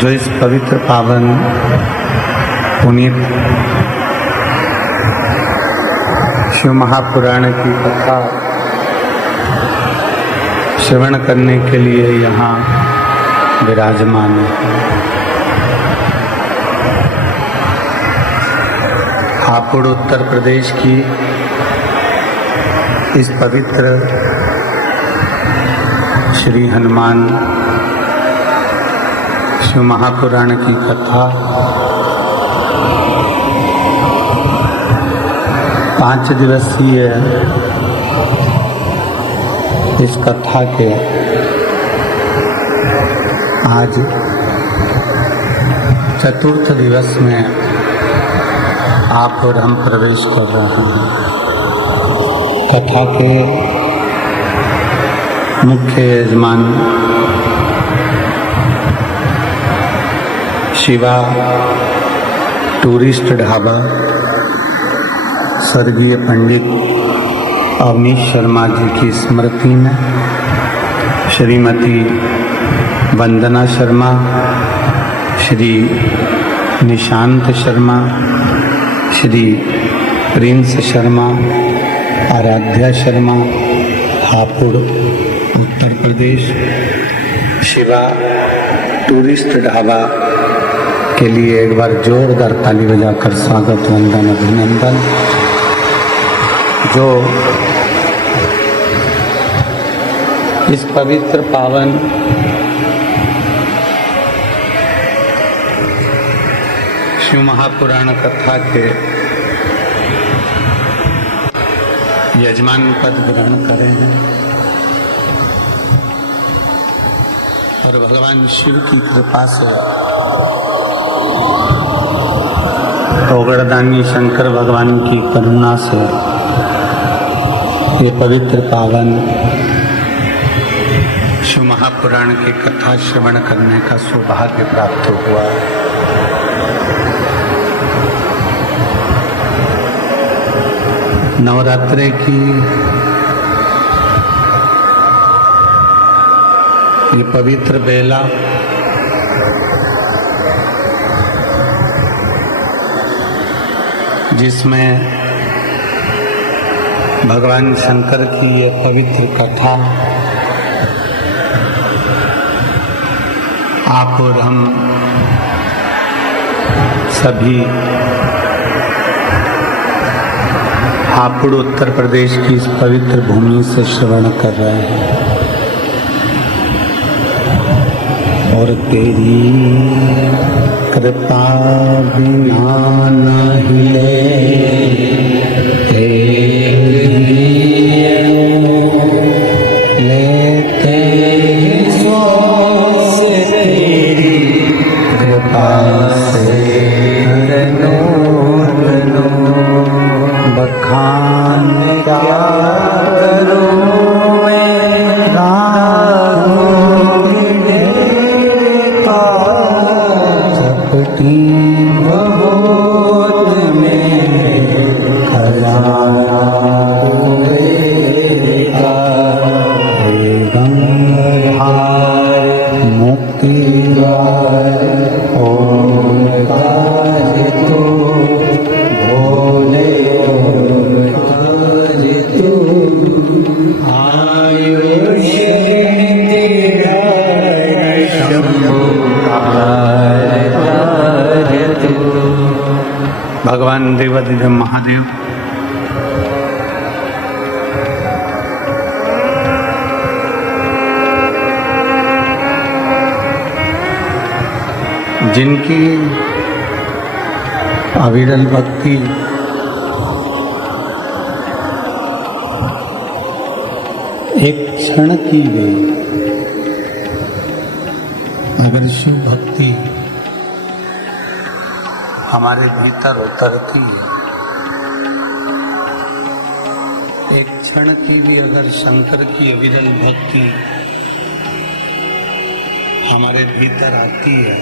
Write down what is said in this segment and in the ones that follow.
जो इस पवित्र पावन पुनीत शिव महापुराण की कथा श्रवण करने के लिए यहाँ विराजमान है। हापुड़ उत्तर प्रदेश की इस पवित्र श्री हनुमान शिव महापुराण की कथा 5 दिवसीय इस कथा के आज चतुर्थ दिवस में आप और हम प्रवेश कर रहे हैं। कथा के मुख्य यजमान शिवा टूरिस्ट ढाबा स्वर्गीय पंडित अवनीश शर्मा जी की स्मृति में श्रीमती वंदना शर्मा, श्री निशांत शर्मा, श्री प्रिंस शर्मा, आराध्या शर्मा, हापुड़ उत्तर प्रदेश शिवा टूरिस्ट ढाबा के लिए एक बार जोरदार ताली बजाकर स्वागत वंदन अभिनंदन। जो इस पवित्र पावन शिव महापुराण कथा के यजमान पद ग्रहण करे हैं और भगवान शिव की कृपा से ओगड़दानी शंकर भगवान की करुणा से ये पवित्र पावन शिव महापुराण की कथा श्रवण करने का सौभाग्य प्राप्त हुआ। नवरात्रि की ये पवित्र बेला जिसमें भगवान शंकर की ये पवित्र कथा आप और हम सभी हापुड़ उत्तर प्रदेश की इस पवित्र भूमि से श्रवण कर रहे हैं। और तेरी कृपा बिना न हिले लेते श्वास तेरी कृपा से बखान क्या करूं मैं झपटी बहुत में खजाना गंगाधार मुक्ति द्वार ओंकार तो भोले भगवान देवाधिदेव महादेव जिनकी अविरल भक्ति एक क्षण की गई, अगर शिव भक्ति हमारे भीतर उतरती है, एक क्षण की भी अगर शंकर की अविरल भक्ति हमारे भीतर आती है,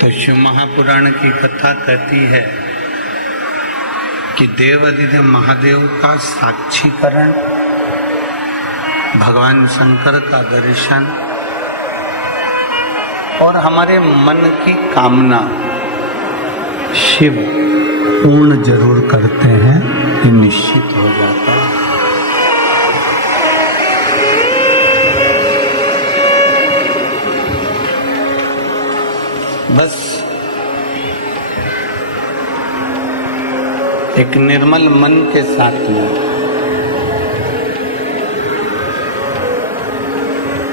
तो शिव महापुराण की कथा कहती है कि देव अधिदेव महादेव का साक्षीकरण भगवान शंकर का दर्शन और हमारे मन की कामना शिव पूर्ण जरूर करते हैं, ये निश्चित हो जाता है। बस एक निर्मल मन के साथ में,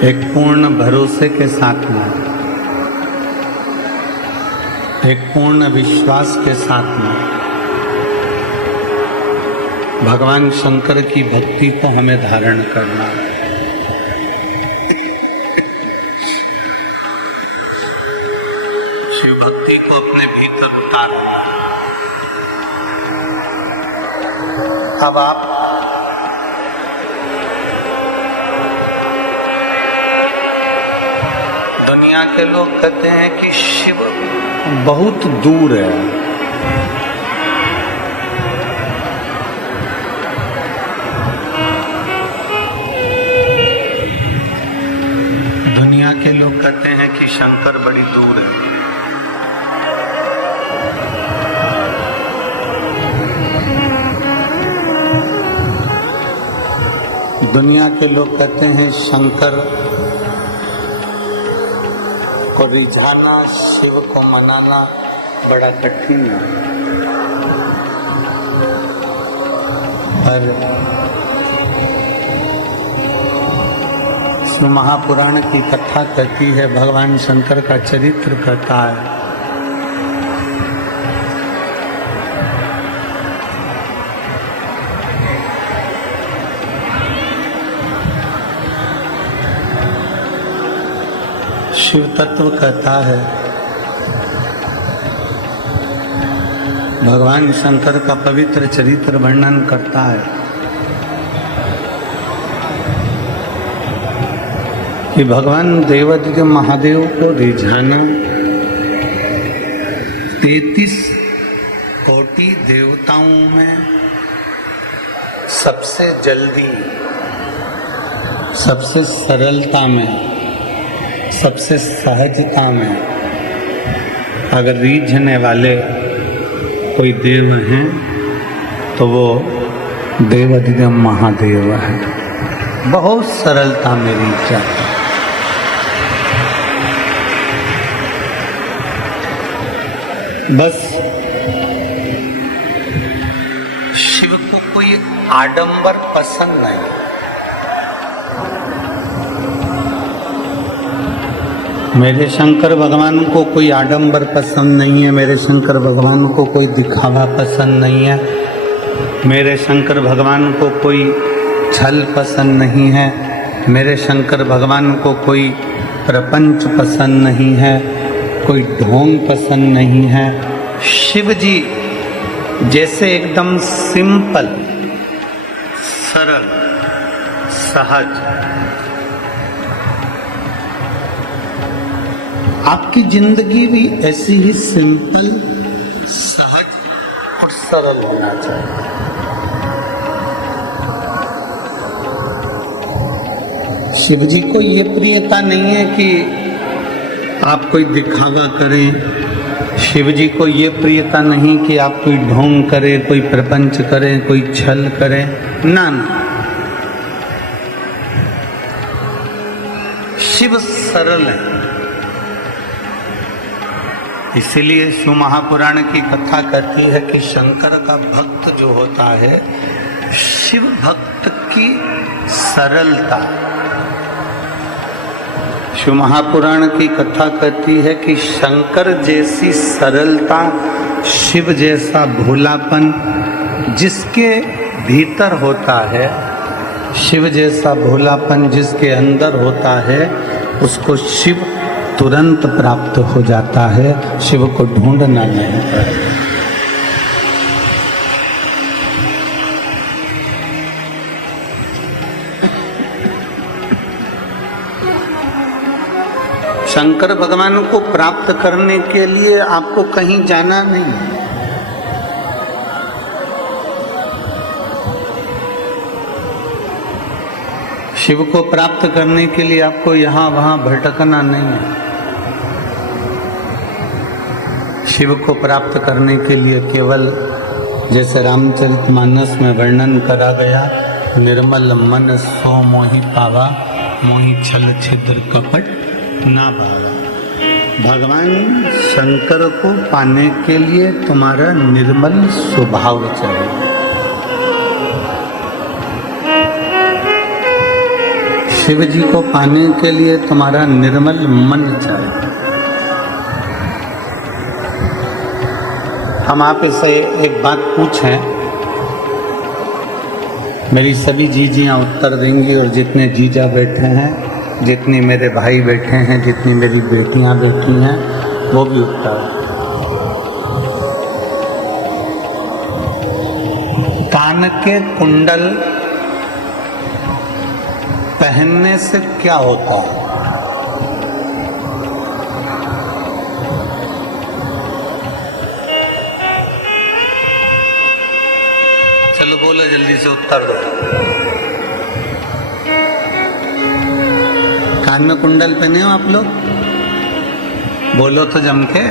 एक पूर्ण भरोसे के साथ में, एक पूर्ण विश्वास के साथ में भगवान शंकर की भक्ति को हमें धारण करना है। शिव भक्ति को अपने भीतर उतारना। अब आप दुनिया के लोग कहते हैं कि शिव बहुत दूर है, दुनिया के लोग कहते हैं कि शंकर बड़ी दूर है। दुनिया के लोग कहते हैं शंकर को रिझाना, शिव को मनाना बड़ा कठिन है। पर शिव महापुराण की कथा कहती है, भगवान शंकर का चरित्र कहता है, शिव तत्व कहता है, भगवान शंकर का पवित्र चरित्र वर्णन करता है कि भगवान देवादिदेव महादेव को रिझाना 33 कोटि देवताओं में सबसे जल्दी, सबसे सरलता में, सबसे सहजता में अगर रीझने वाले कोई देव हैं तो वो देवादिदेव महादेव है। बहुत सरलता में रीझ जाता है। बस शिव को कोई आडंबर पसंद नहीं। मेरे शंकर भगवान को कोई आडंबर पसंद नहीं है, मेरे शंकर भगवान को कोई दिखावा पसंद नहीं है, मेरे शंकर भगवान को कोई छल पसंद नहीं है, मेरे शंकर भगवान को कोई प्रपंच पसंद नहीं है, कोई ढोंग पसंद नहीं है। शिव जी जैसे एकदम सिंपल, सरल, सहज, आपकी जिंदगी भी ऐसी ही सिंपल, सहज और सरल होना चाहिए। शिव जी को ये प्रियता नहीं है कि आप कोई दिखावा करें, शिव जी को ये प्रियता नहीं कि आप कोई ढोंग करें, कोई प्रपंच करें, कोई छल करें, ना ना। शिव सरल है। इसीलिए शिव महापुराण की कथा कहती है कि शंकर का भक्त जो होता है, शिव भक्त की सरलता। शिव महापुराण की कथा कहती है कि शंकर जैसी सरलता, शिव जैसा भोलापन जिसके भीतर होता है, शिव जैसा भोलापन जिसके अंदर होता है, उसको शिव तुरंत प्राप्त हो जाता है। शिव को ढूंढना नहीं पड़ता। शंकर भगवान को प्राप्त करने के लिए आपको कहीं जाना नहीं है। शिव को प्राप्त करने के लिए आपको यहाँ वहाँ भटकना नहीं है। शिव को प्राप्त करने के लिए केवल जैसे रामचरितमानस में वर्णन करा गया, निर्मल मन सो मोहि पावा, मोहि छल छिद्र कपट ना भावा। भगवान शंकर को पाने के लिए तुम्हारा निर्मल स्वभाव चाहिए। शिव जी को पाने के लिए तुम्हारा निर्मल मन चाहिए। हम आप इसे एक बात पूछें, मेरी सभी जीजियाँ उत्तर देंगी और जितने जीजा बैठे हैं, जितनी मेरे भाई बैठे हैं, जितनी मेरी बेटियाँ बैठी हैं, वो भी उत्तर। कान के कुंडल पहनने से क्या होता है? चलो बोलो जल्दी से उत्तर दो। कान में कुंडल पहने हो आप लोग? बोलो तो जम के।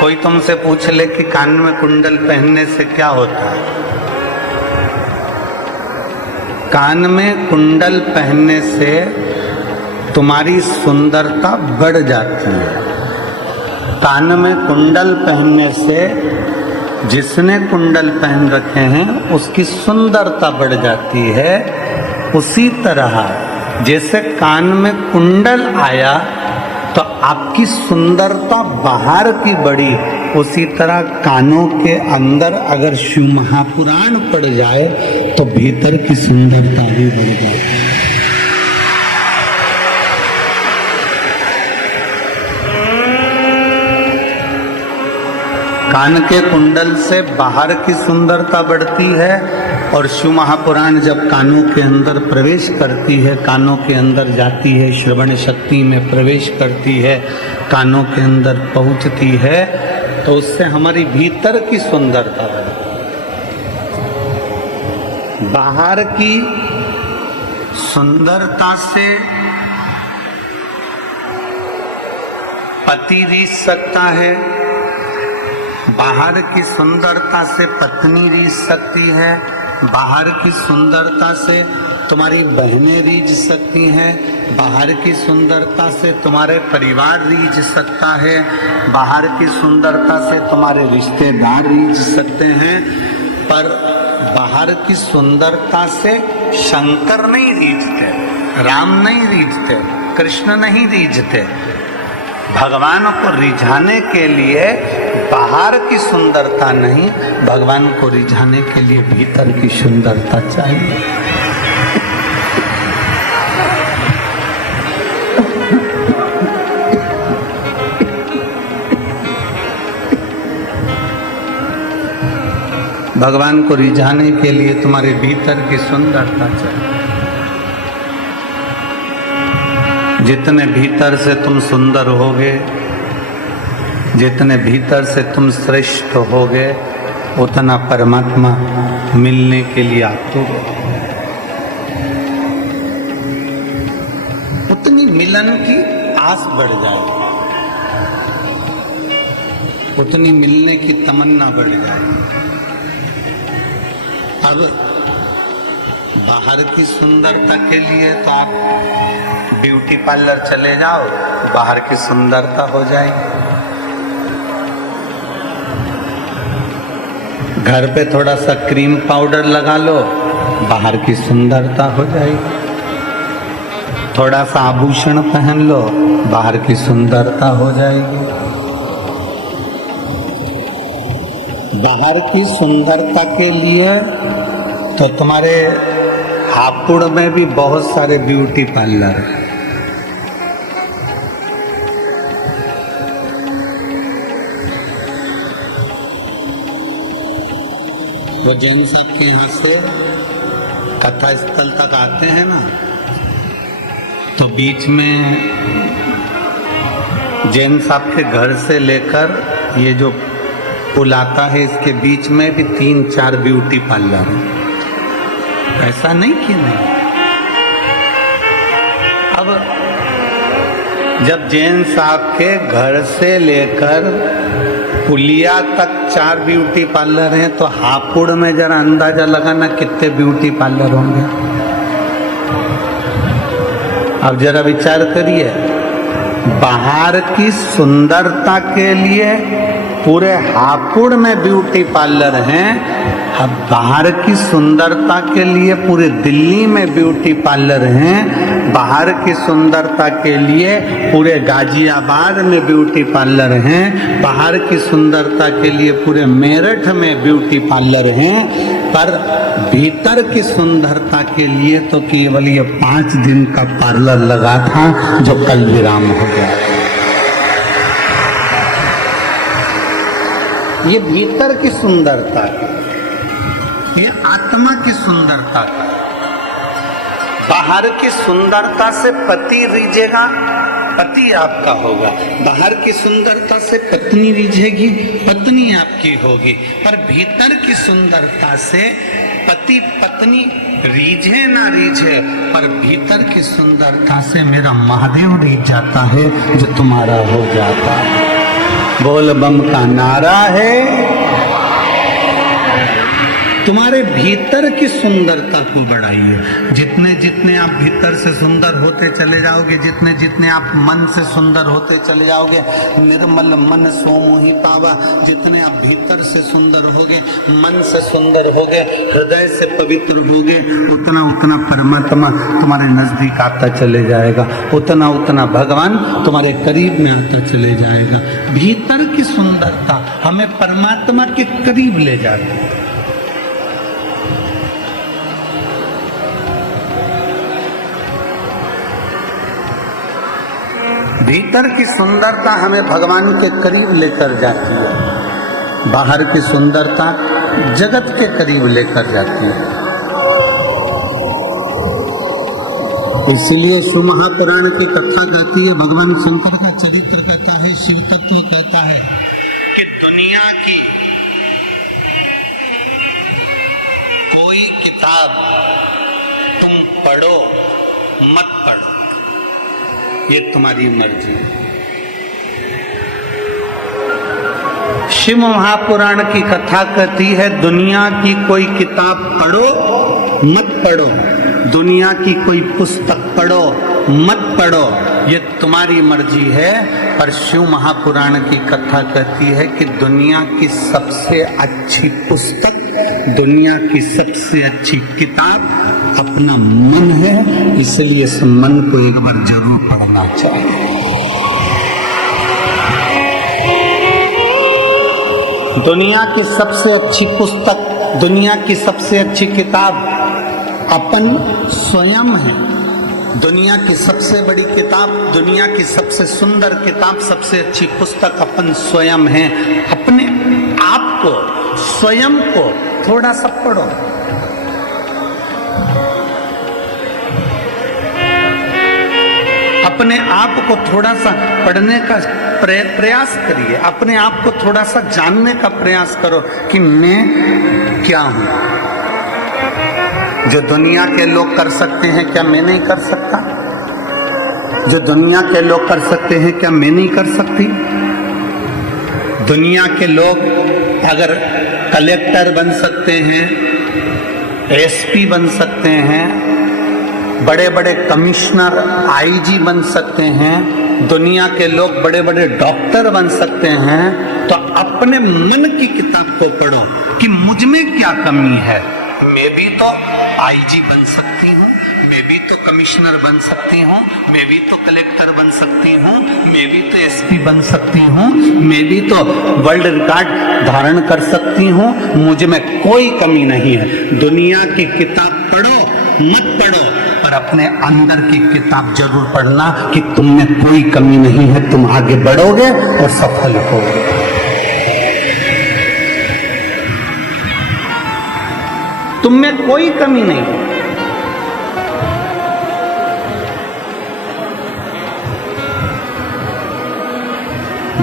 कोई तुमसे पूछ ले कि कान में कुंडल पहनने से क्या होता है? कान में कुंडल पहनने से तुम्हारी सुंदरता बढ़ जाती है। कान में कुंडल पहनने से जिसने कुंडल पहन रखे हैं उसकी सुंदरता बढ़ जाती है। उसी तरह जैसे कान में कुंडल आया तो आपकी सुंदरता बाहर की बढ़ी, उसी तरह कानों के अंदर अगर शिव महापुराण पड़ जाए तो भीतर की सुंदरता भी बढ़ जाती है। कान के कुंडल से बाहर की सुंदरता बढ़ती है और शिव महापुराण जब कानों के अंदर प्रवेश करती है, कानों के अंदर जाती है, श्रवण शक्ति में प्रवेश करती है, कानों के अंदर पहुंचती है, तो उससे हमारी भीतर की सुंदरता बढ़ती है। बाहर की सुंदरता से पति रीझ सकता है, बाहर की सुंदरता से पत्नी रीझ सकती है, बाहर की सुंदरता से तुम्हारी बहनें रीझ सकती हैं, बाहर की सुंदरता से तुम्हारे परिवार रीझ सकता है, बाहर की सुंदरता से तुम्हारे रिश्तेदार रीझ सकते हैं, पर बाहर की सुंदरता से शंकर नहीं रीझते, राम नहीं रीझते, कृष्ण नहीं रीझते। भगवान को रिझाने के लिए बाहर की सुंदरता नहीं, भगवान को रिझाने के लिए भीतर की सुंदरता चाहिए। भगवान को रिझाने के लिए तुम्हारे भीतर की सुंदरता चाहिए। जितने भीतर से तुम सुंदर होगे, जितने भीतर से तुम श्रेष्ठ होगे, उतना परमात्मा मिलने के लिए आतुर है। उतनी मिलन की आस बढ़ जाएगी, उतनी मिलने की तमन्ना बढ़ जाएगी। अब बाहर की सुंदरता के लिए तो आप ब्यूटी पार्लर चले जाओ, बाहर की सुंदरता हो जाएगी। घर पे थोड़ा सा क्रीम पाउडर लगा लो, बाहर की सुंदरता हो जाएगी। थोड़ा सा आभूषण पहन लो, बाहर की सुंदरता हो जाएगी। बाहर की सुंदरता के लिए तो तुम्हारे हापुड़ में भी बहुत सारे ब्यूटी पार्लर है। वो जैन साहब के यहाँ से कथा स्थल तक आते हैं ना, तो बीच में जैन साहब के घर से लेकर ये जो पुल आता है, इसके बीच में भी 3-4 ब्यूटी पार्लर है। ऐसा नहीं कि नहीं, जब जैन साहब के घर से लेकर पुलिया तक 4 ब्यूटी पार्लर हैं, तो हापुड़ में जरा अंदाजा लगाना कितने ब्यूटी पार्लर होंगे। अब जरा विचार करिए, बाहर की सुंदरता के लिए पूरे हापुड़ में ब्यूटी पार्लर हैं, अब बाहर की सुंदरता के लिए पूरे दिल्ली में ब्यूटी पार्लर हैं, बाहर की सुंदरता के लिए पूरे गाजियाबाद में ब्यूटी पार्लर हैं, बाहर की सुंदरता के लिए पूरे मेरठ में ब्यूटी पार्लर हैं, पर भीतर की सुंदरता के लिए तो केवल ये 5 दिन का पार्लर लगा था, जो कल विराम हो गया। ये भीतर की सुंदरता, ये आत्मा की सुंदरता। बाहर की सुंदरता से पति रीझेगा, पति आपका होगा, बाहर की सुंदरता से पत्नी रीझेगी, पत्नी आपकी होगी, पर भीतर की सुंदरता से पति पत्नी रीझे ना रीझे, पर भीतर की सुंदरता से मेरा महादेव रीझ जाता है, जो तुम्हारा हो जाता है। बोल बम का नारा है। तुम्हारे भीतर की सुंदरता को बढ़ाइए। जितने जितने आप भीतर से सुंदर होते चले जाओगे, जितने जितने आप मन से सुंदर होते चले जाओगे, निर्मल मन सो मोहि पावा, जितने आप भीतर से सुंदर होगे, मन से सुंदर होगे, हृदय से पवित्र होगे, उतना उतना परमात्मा तुम्हारे नजदीक आता चले जाएगा, उतना उतना भगवान तुम्हारे करीब में आता चले जाएगा। भीतर की सुंदरता हमें परमात्मा के करीब ले जाती है। भीतर की सुंदरता हमें भगवान के करीब लेकर जाती है, बाहर की सुंदरता जगत के करीब लेकर जाती है। इसलिए महापुराण की कथा कहती है, भगवान शंकर का चरित्र कहता है, शिव तत्व कहता है कि दुनिया की कोई किताब तुम पढ़ो मत पढ़ो, ये तुम्हारी मर्जी। शिव महापुराण की कथा कहती है, दुनिया की कोई किताब पढ़ो मत पढ़ो, दुनिया की कोई पुस्तक पढ़ो मत पढ़ो, ये तुम्हारी मर्जी है। पर शिव महापुराण की कथा कहती है कि दुनिया की सबसे अच्छी पुस्तक, दुनिया की सबसे अच्छी किताब अपना मन है, इसलिए इस मन को एक बार जरूर पढ़ना चाहिए। दुनिया की सबसे अच्छी पुस्तक, दुनिया की सबसे अच्छी किताब अपन स्वयं है। दुनिया की सबसे बड़ी किताब, दुनिया की सबसे सुंदर किताब, सबसे अच्छी पुस्तक अपन स्वयं है। अपने आप को, स्वयं को थोड़ा सा पढ़ो। अपने आप को थोड़ा सा पढ़ने का प्रयास करिए, अपने आप को थोड़ा सा जानने का प्रयास करो कि मैं क्या हूं। जो दुनिया के लोग कर सकते हैं, क्या मैं नहीं कर सकता? जो दुनिया के लोग कर सकते हैं, क्या मैं नहीं कर सकती? दुनिया के लोग अगर कलेक्टर बन सकते हैं, एसपी बन सकते हैं, बड़े बड़े कमिश्नर आईजी बन सकते हैं, दुनिया के लोग बड़े बड़े डॉक्टर बन सकते हैं, तो अपने मन की किताब को पढ़ो कि मुझ में क्या कमी है। मैं भी तो आईजी बन सकती हूँ, मैं भी तो कमिश्नर बन सकती हूँ, मैं भी तो कलेक्टर बन सकती हूँ, मैं भी तो एसपी बन सकती हूँ, मैं भी तो वर्ल्ड रिकॉर्ड धारण कर सकती हूँ, मुझ में कोई कमी नहीं है। दुनिया की किताब पढ़ो मत पढ़ो, पर अपने अंदर की किताब जरूर पढ़ना कि तुम में कोई कमी नहीं है, तुम आगे बढ़ोगे और सफल होगे। तुम में कोई कमी नहीं।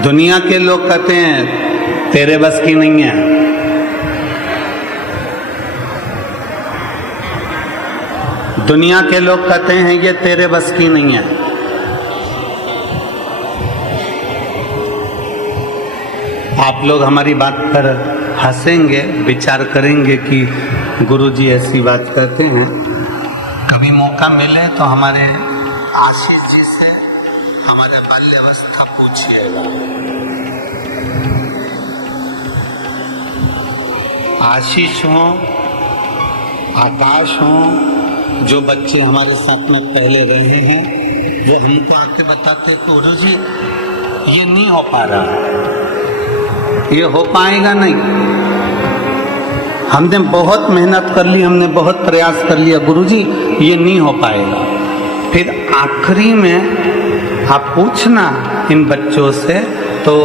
दुनिया के लोग कहते हैं तेरे बस की नहीं है, दुनिया के लोग कहते हैं ये तेरे बस की नहीं है। आप लोग हमारी बात पर हंसेंगे, विचार करेंगे कि गुरुजी ऐसी बात कहते हैं। कभी मौका मिले तो हमारे आशीष जी से हमारे बाल्यावस्था पूछिएगा। आशीष हो, आकाश हो, जो बच्चे हमारे साथ में पहले रहे हैं, वो हमको आके बताते गुरुजी ये नहीं हो पा रहा, ये हो पाएगा नहीं। हमने बहुत मेहनत कर ली, हमने बहुत प्रयास कर लिया, गुरुजी ये नहीं हो पाएगा। फिर आखिरी में आप पूछना इन बच्चों से, तो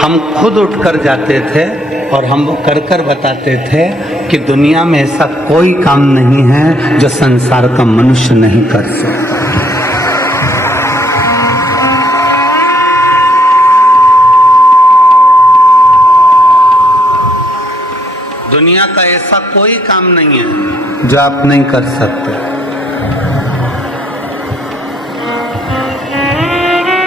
हम खुद उठकर जाते थे और हम वो कर कर बताते थे कि दुनिया में ऐसा कोई काम नहीं है जो संसार का मनुष्य नहीं कर सकता। दुनिया का ऐसा कोई काम नहीं है जो आप नहीं कर सकते।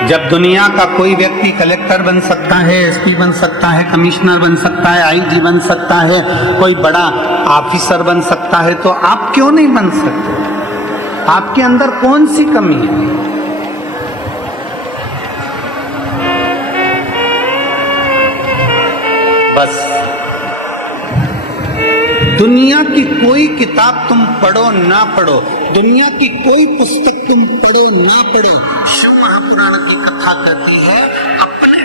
जब दुनिया का कोई व्यक्ति कलेक्टर बन सकता है, एसपी बन सकता है, कमिश्नर बन सकता है, आईजी बन सकता है, कोई बड़ा ऑफिसर बन सकता है, तो आप क्यों नहीं बन सकते? आपके अंदर कौन सी कमी है? बस दुनिया की कोई किताब तुम पढ़ो ना पढ़ो, दुनिया की कोई पुस्तक तुम पढ़ो ना पढ़ो, शिव महापुराण की कथा कहती है अपने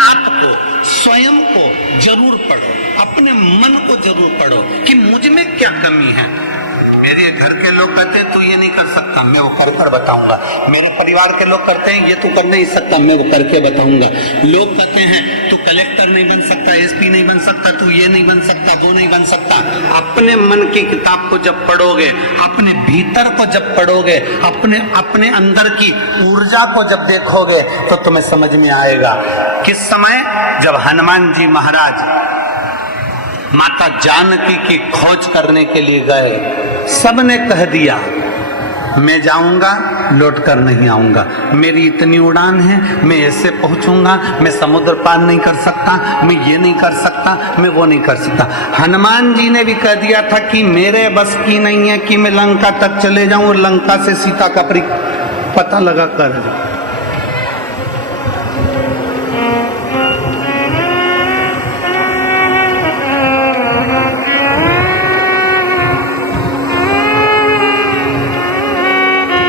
आप को, स्वयं को जरूर पढ़ो, अपने मन को जरूर पढ़ो कि मुझ में क्या कमी है। मेरे घर के लोग कहते हैं तू ये नहीं कर सकता, मैं वो कर कर बताऊंगा। मेरे परिवार के लोग करते हैं ये तू कर नहीं सकता, मैं वो करके बताऊंगा। लोग कहते हैं तू कलेक्टर नहीं बन सकता, एसपी नहीं बन सकता, तू ये नहीं बन सकता, वो नहीं बन सकता। अपने मन की किताब को जब पढ़ोगे, अपने भीतर को जब पढ़ोगे, अपने अंदर की ऊर्जा को जब देखोगे, तो तुम्हें समझ में आएगा। किस समय? जब हनुमान जी महाराज माता जानकी की खोज करने के लिए गए, सबने कह दिया मैं जाऊंगा, लौट कर नहीं आऊंगा, मेरी इतनी उड़ान है, मैं ऐसे पहुंचूंगा, मैं समुद्र पार नहीं कर सकता, मैं ये नहीं कर सकता, मैं वो नहीं कर सकता। हनुमान जी ने भी कह दिया था कि मेरे बस की नहीं है कि मैं लंका तक चले जाऊं और लंका से सीता का पता लगा कर।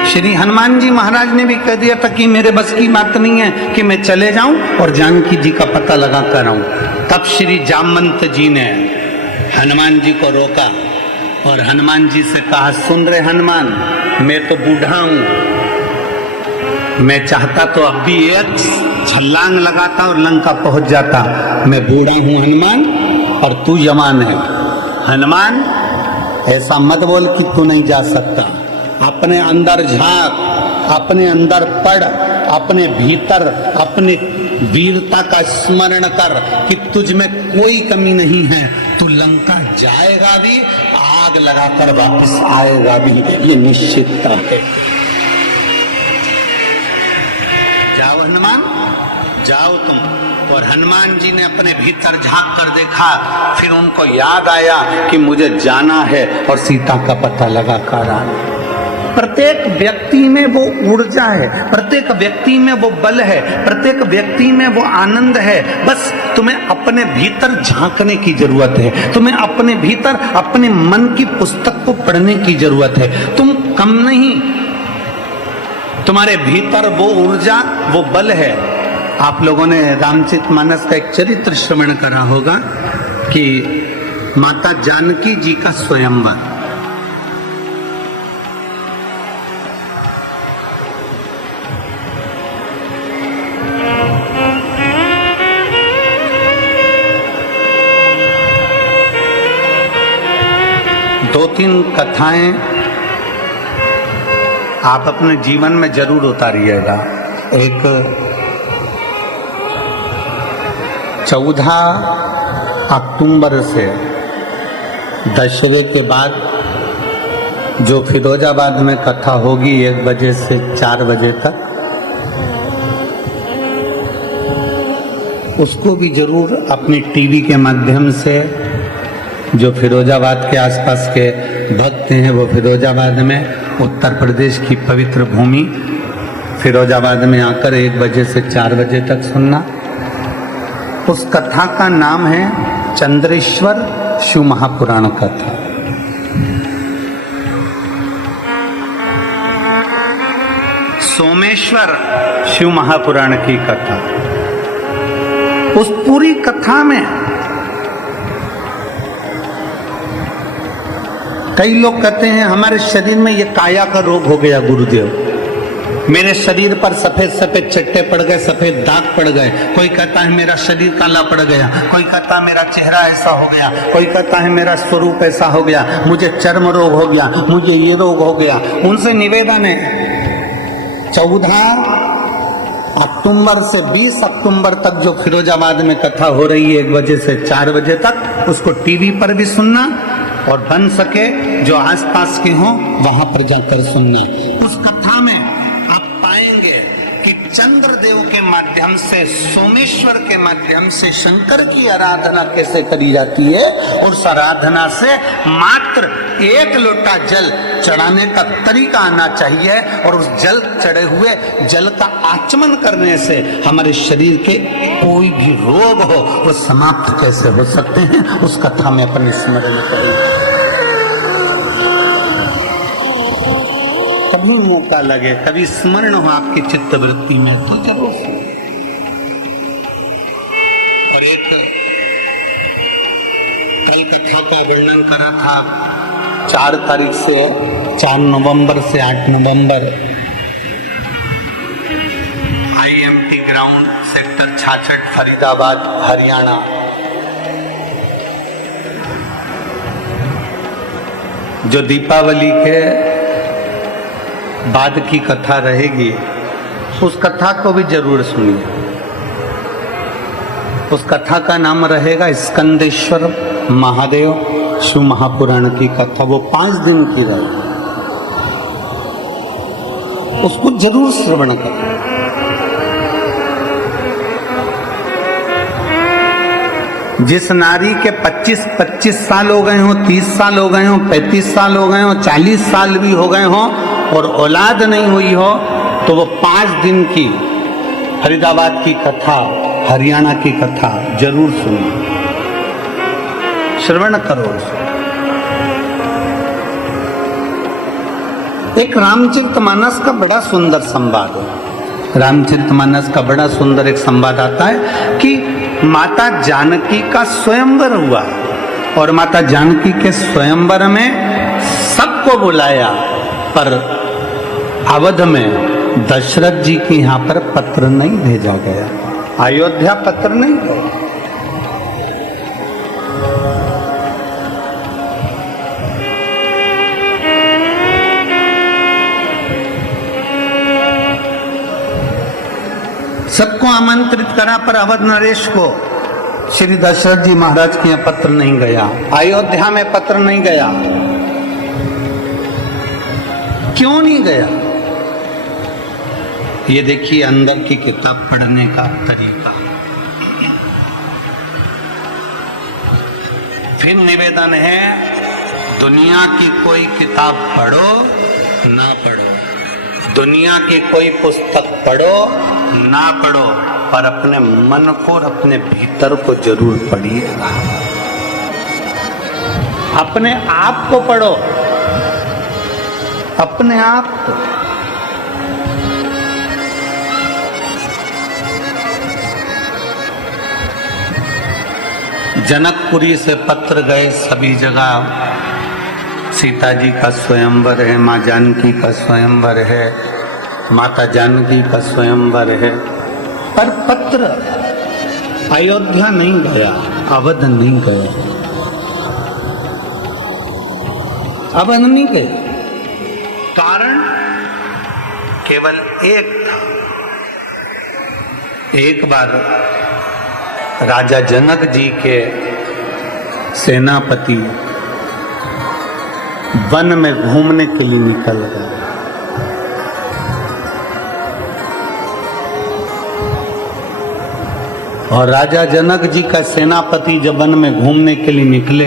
श्री हनुमान जी महाराज ने भी कह दिया था कि मेरे बस की बात नहीं है कि मैं चले जाऊं और जानकी जी का पता लगा कर आऊं। तब श्री जामवंत जी ने हनुमान जी को रोका और हनुमान जी से कहा, सुन रहे हनुमान, मैं तो बूढ़ा हूं, मैं चाहता तो अब भी एक छलांग लगाता और लंका पहुंच जाता। मैं बूढ़ा हूं हनुमान और तू जवान है। हनुमान ऐसा मत बोल कि तू नहीं जा सकता। अपने अंदर झांक, अपने अंदर पढ़, अपने भीतर अपने वीरता का स्मरण कर कि तुझ में कोई कमी नहीं है। तू लंका जाएगा भी, आग लगाकर वापस आएगा भी, ये निश्चितता है। जाओ हनुमान, जाओ तुम। और हनुमान जी ने अपने भीतर झांक कर देखा, फिर उनको याद आया कि मुझे जाना है और सीता का पता लगा कर आना। प्रत्येक व्यक्ति में वो ऊर्जा है, प्रत्येक व्यक्ति में वो बल है, प्रत्येक व्यक्ति में वो आनंद है। बस तुम्हें अपने भीतर झांकने की जरूरत है, तुम्हें अपने भीतर अपने मन की पुस्तक को पढ़ने की जरूरत है। तुम कम नहीं, तुम्हारे भीतर वो ऊर्जा, वो बल है। आप लोगों ने रामचरितमानस का एक चरित्र श्रवण करा होगा कि माता जानकी जी का स्वयंवर। दो तीन कथाएं आप अपने जीवन में जरूर उतारिएगा। एक 14 अक्टूबर से दशहरे के बाद जो फिरोजाबाद में कथा होगी 1 बजे से 4 बजे तक, उसको भी जरूर अपनी टीवी के माध्यम से, जो फिरोजाबाद के आसपास के भक्त हैं वो फिरोजाबाद में, उत्तर प्रदेश की पवित्र भूमि फिरोजाबाद में आकर 1 बजे से 4 बजे तक सुनना। उस कथा का नाम है चंद्रेश्वर शिव महापुराण कथा। सोमेश्वर शिव महापुराण की कथा। उस पूरी कथा में कई लोग कहते हैं हमारे शरीर में ये काया का रोग हो गया गुरुदेव, मेरे शरीर पर सफेद सफेद चट्टे पड़ गए, सफेद दाग पड़ गए। कोई कहता है मेरा शरीर काला पड़ गया, कोई कहता है मेरा चेहरा ऐसा हो गया, कोई कहता है मेरा स्वरूप ऐसा हो गया, मुझे चर्म रोग हो गया, मुझे ये रोग हो गया। उनसे निवेदन है 14 अक्टूबर से 20 अक्टूबर तक जो फिरोजाबाद में कथा हो रही है 1 बजे से 4 बजे तक, उसको टीवी पर भी सुनना और बन सके जो आसपास के हों वहां पर जाकर सुनने। उस कथा में आप पाएंगे कि चंद्रदेव के माध्यम से, सोमेश्वर के माध्यम से शंकर की आराधना कैसे करी जाती है। और उस आराधना से मात्र 1 लोटा जल चढ़ाने का तरीका आना चाहिए और उस जल चढ़े हुए जल का आचमन करने से हमारे शरीर के कोई भी रोग हो वो समाप्त कैसे हो सकते हैं, उस कथा में अपन स्मरण करेंगे। कभी मौका लगे, कभी स्मरण हो आपकी चित्तवृत्ति में तो जरूर। और एक कल कथा का वर्णन करा था 4 तारीख से 4 नवंबर से 8 नवंबर IMT ground sector 66 Faridabad Haryana. जो दीपावली के बाद की कथा रहेगी उस कथा को भी जरूर सुनिए। उस कथा का नाम रहेगा स्कंदेश्वर महादेव शिव महापुराण की कथा। वो 5 दिन की रहेगी, उसको जरूर श्रवण करें। जिस नारी के 25 साल हो गए हों, 30 साल हो गए हों, 35 साल हो गए हों, 40 साल भी हो गए हों और औलाद नहीं हुई हो, तो वो 5 दिन की फरीदाबाद की कथा, हरियाणा की कथा जरूर सुनो, श्रवण करो। एक रामचरितमानस का बड़ा सुंदर संवाद है। रामचरितमानस का बड़ा सुंदर एक संवाद आता है कि माता जानकी का स्वयंवर हुआ और माता जानकी के स्वयंवर में सबको बुलाया, पर अवध में दशरथ जी के यहाँ पर पत्र नहीं भेजा गया, अयोध्या पत्र नहीं गया। सबको आमंत्रित करा पर अवध नरेश को श्री दशरथ जी महाराज के यहाँ पत्र नहीं गया, अयोध्या में पत्र नहीं गया। क्यों नहीं गया? ये देखिए अंदर की किताब पढ़ने का तरीका। फिर निवेदन है, दुनिया की कोई किताब पढ़ो ना पढ़ो, दुनिया की कोई पुस्तक पढ़ो ना पढ़ो, पर अपने मन को और अपने भीतर को जरूर पढ़िएगा। अपने आप को पढ़ो, अपने आप को। जनकपुरी से पत्र गए, सभी जगह सीता जी का स्वयंवर है, माँ जानकी का स्वयंवर है, माता जानकी का स्वयंवर है, पर पत्र अयोध्या नहीं गया, अवध नहीं गया, अवध नहीं गया। कारण केवल एक था। एक बार राजा जनक जी के सेनापति वन में घूमने के लिए निकल गए। और राजा जनक जी का सेनापति जब वन में घूमने के लिए निकले,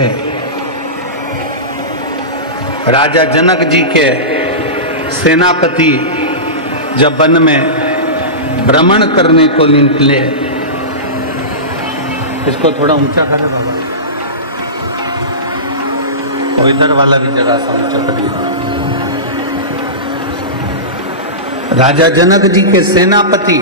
राजा जनक जी के सेनापति जब वन में भ्रमण करने को निकले, इसको थोड़ा ऊंचा करे बाबा, और इधर वाला भी जरा सा ऊंचा करिए। राजा जनक जी के सेनापति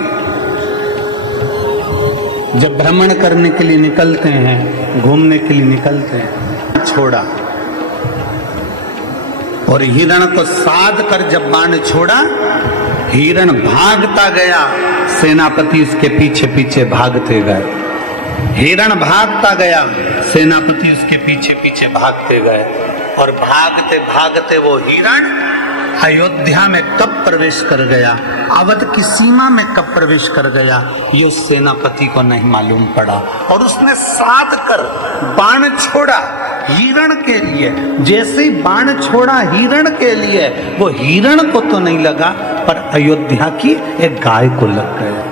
जब भ्रमण करने के लिए निकलते हैं, घूमने के लिए निकलते हैं, छोड़ा और हिरण को साध कर जब बाण छोड़ा, हिरण भागता गया, सेनापति उसके पीछे पीछे भागते गए। हिरण भागता गया, सेनापति उसके पीछे पीछे भागते गए, और भागते भागते वो हिरण अयोध्या में कब प्रवेश कर गया, अवध की सीमा में कब प्रवेश कर गया, ये उस सेनापति को नहीं मालूम पड़ा। और उसने साध कर बाण छोड़ा हिरण के लिए। जैसे ही बाण छोड़ा हिरण के लिए, वो हिरण को तो नहीं लगा, पर अयोध्या की एक गाय को लग गया।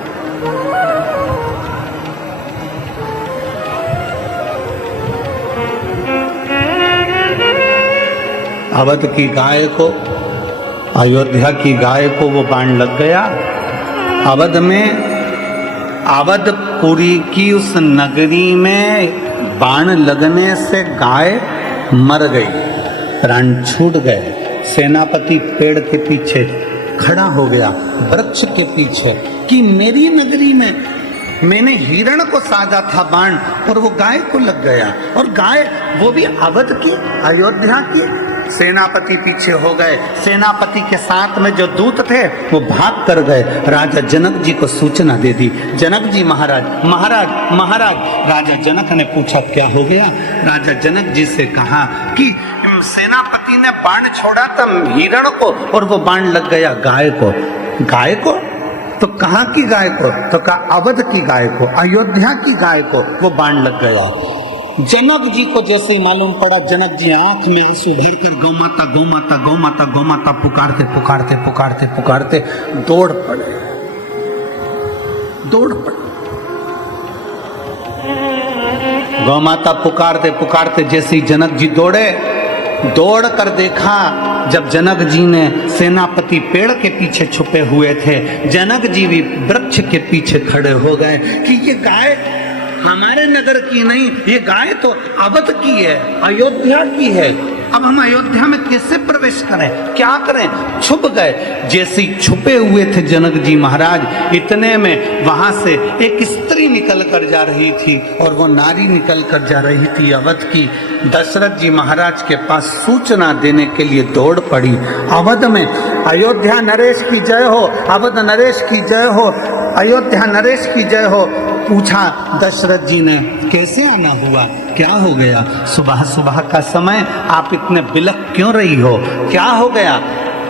अवध की गाय को, अयोध्या की गाय को वो बाण लग गया। अवध में, अवधपुरी की उस नगरी में बाण लगने से गाय मर गई, प्राण छूट गए। सेनापति पेड़ के पीछे खड़ा हो गया, वृक्ष के पीछे, कि मेरी नगरी में मैंने हिरण को साधा था बाण, और वो गाय को लग गया। और गाय वो भी अवध की, अयोध्या की। सेनापति पीछे हो गए। सेनापति के साथ में जो दूत थे वो भाग कर गए। राजा जनक जी को सूचना दे दी, जनक जी महाराज, महाराज, महाराज। राजा जनक ने पूछा क्या हो गया। राजा जनक जी से कहा कि सेनापति ने बाण छोड़ा था हिरण को, और वो बाण लग गया गाय को। गाय को? तो कहाँ की गाय को? तो कहा अवध की गाय को, अयोध्या की गाय को वो बाण लग गया। जनक जी को जैसे ही मालूम पड़ा, जनक जी आंख में आंसू भरकर गौ माता, गौ माता, गौ माता, गौ माता पुकारते पुकारते पुकारते पुकारते दौड़ पड़े, दौड़ पड़े। गौ माता पुकारते पुकारते जैसे ही जनक जी दौड़े, दौड़ कर देखा, जब जनक जी ने, सेनापति पेड़ के पीछे छुपे हुए थे, जनक जी भी वृक्ष के पीछे खड़े हो गए कि ये गाय हमारे नगर की नहीं, ये गाय तो अवध की है, अयोध्या की है। अब हम अयोध्या में कैसे प्रवेश करें, क्या करें? छुप गए। जैसे ही छुपे हुए थे जनक जी महाराज, इतने में वहां से एक स्त्री निकल कर जा रही थी, और वो नारी निकल कर जा रही थी अवध की। दशरथ जी महाराज के पास सूचना देने के लिए दौड़ पड़ी। अवध में अयोध्या नरेश की जय हो, अवध नरेश की जय हो, अयोध्या नरेश की जय हो। पूछा दशरथ जी ने कैसे आना हुआ, क्या हो गया? सुबह सुबह का समय आप इतने बिलख क्यों रही हो, क्या हो गया?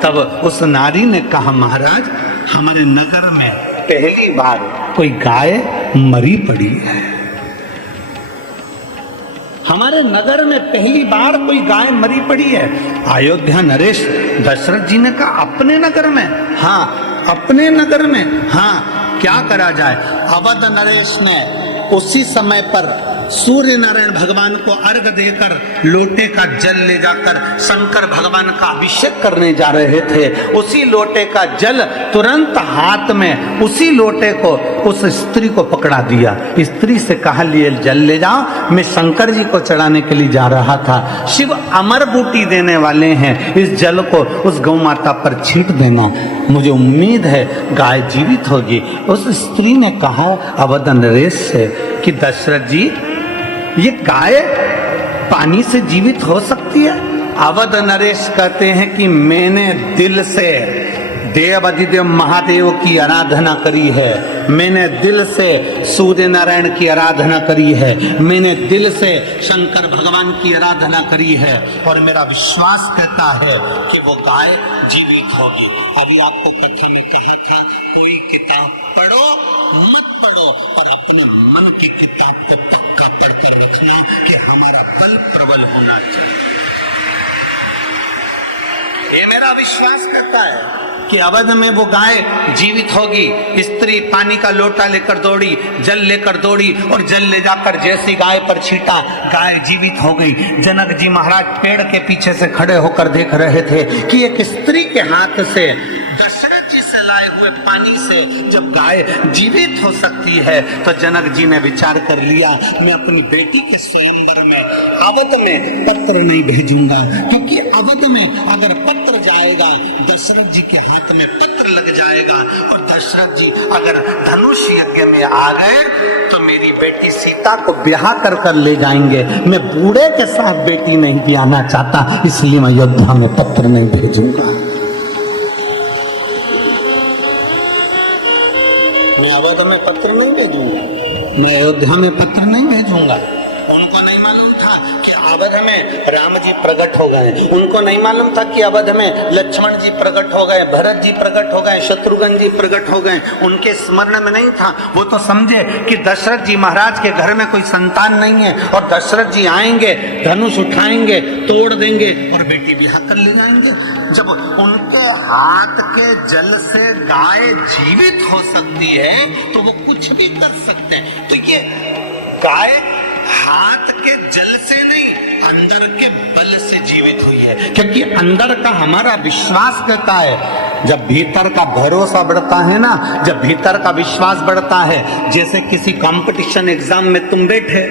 तब उस नारी ने कहा महाराज, हमारे नगर में पहली बार कोई गाय मरी पड़ी है। हमारे नगर में पहली बार कोई गाय मरी पड़ी है। अयोध्या नरेश, दशरथ जी ने कहा अपने नगर में? हाँ अपने नगर में। हाँ क्या करा जाए? अवध नरेश ने उसी समय पर सूर्य नारायण भगवान को अर्घ देकर लोटे का जल ले जाकर शंकर भगवान का अभिषेक करने जा रहे थे। उसी लोटे का जल तुरंत हाथ में, उसी लोटे को उस स्त्री को पकड़ा दिया। स्त्री से कहा लिए जल ले जाओ, मैं शंकर जी को चढ़ाने के लिए जा रहा था। शिव अमर बूटी देने वाले हैं, इस जल को उस गौ माता पर छींट देना, मुझे उम्मीद है गाय जीवित होगी। उस स्त्री ने कहा अवध नरेश से कि दशरथ जी, ये गाय पानी से जीवित हो सकती है? अवध नरेश कहते हैं कि मैंने दिल से देव अधिदेव महादेव की आराधना करी है, मैंने दिल से सूर्य नारायण की आराधना करी है, मैंने दिल से शंकर भगवान की आराधना करी है, और मेरा विश्वास कहता है कि वो गाय जीवित होगी। अभी आपको कथा में कहा था कोई किताब पढ़ो मत पढ़ो, और अपने मन की किताब को पक्का पढ़कर रखना कि हमारा बल प्रबल होना चाहिए। ये मेरा विश्वास करता है। कि अवध में वो गाय जीवित होगी। स्त्री पानी का लोटा लेकर दौड़ी, जल लेकर दौड़ी और जल ले जाकर जैसी गाय पर छीटा, गाय जीवित हो गई। जनक जी महाराज पेड़ के पीछे से खड़े होकर देख रहे थे कि एक स्त्री के हाथ से, दशरथ जी से लाए हुए पानी से जब गाय जीवित हो सकती है, तो जनक जी ने विचार कर लिया, मैं अपनी बेटी के स्वयंवर में अवध में पत्र नहीं भेजूंगा, क्योंकि अवध में अगर पत्र जाएगा, दशरथ जी के हाथ में पत्र लग जाएगा और दशरथ जी अगर धनुष यज्ञ में आ गए तो मेरी बेटी सीता को ब्याह कर ले जाएंगे। मैं बूढ़े के साथ बेटी नहीं ब्याहना चाहता, इसलिए मैं अयोध्या में पत्र नहीं भेजूंगा। मैं अवध में पत्र नहीं भेजूंगा, मैं अयोध्या में पत्र नहीं भेजूंगा। उनको नहीं मालूम था कि अवध में राम जी प्रकट हो गए, उनको नहीं मालूम था कि अवध में लक्ष्मण जी प्रकट हो गए, भरत जी प्रकट हो गए, शत्रुघ्न जी प्रकट हो गए, उनके स्मरण में नहीं था। वो तो समझे कि दशरथ जी महाराज के घर में कोई संतान नहीं है और दशरथ जी आएंगे, धनुष उठाएंगे, तोड़ देंगे और बेटी ब्याह कर ले जाएंगे। जब उनके हाथ के जल से गाय जीवित हो सकती है तो वो कुछ भी कर सकते हैं। तो ये गाय हाथ के जल से नहीं, अंदर के बल से जीवित हुई है, क्योंकि अंदर का हमारा विश्वास कहता है। जब भीतर का भरोसा बढ़ता है ना, जब भीतर का विश्वास बढ़ता है, जैसे किसी कंपटीशन एग्जाम में तुम बैठे,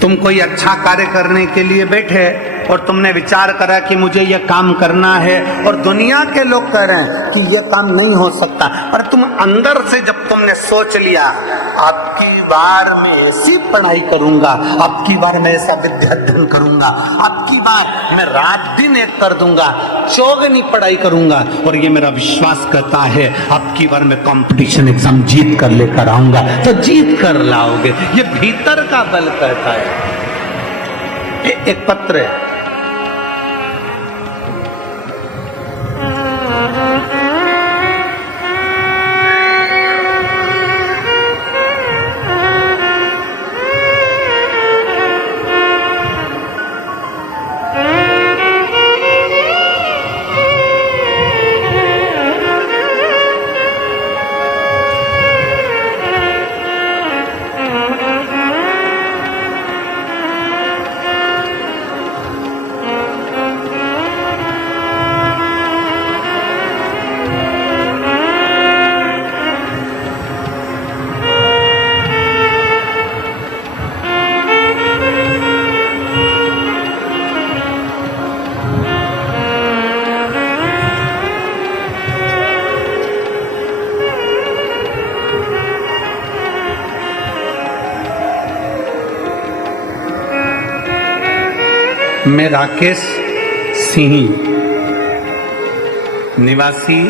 तुम कोई अच्छा कार्य करने के लिए बैठे और तुमने विचार करा कि मुझे यह काम करना है और दुनिया के लोग कह रहे हैं कि यह काम नहीं हो सकता, पर तुम अंदर से जब तुमने सोच लिया, आपकी बार मैं ऐसी पढ़ाई करूंगा, आपकी बार मैं ऐसा विद्याध्ययन करूंगा, आपकी बार मैं रात दिन एक कर दूंगा, चौगनी पढ़ाई करूंगा और ये मेरा विश्वास कहता है आपकी बार मैं कंपटीशन एग्जाम जीत कर लेकर आऊंगा, तो जीत कर लाओगे। ये भीतर का बल कहता है। एक पत्र है, मैं राकेश सिंह, निवासी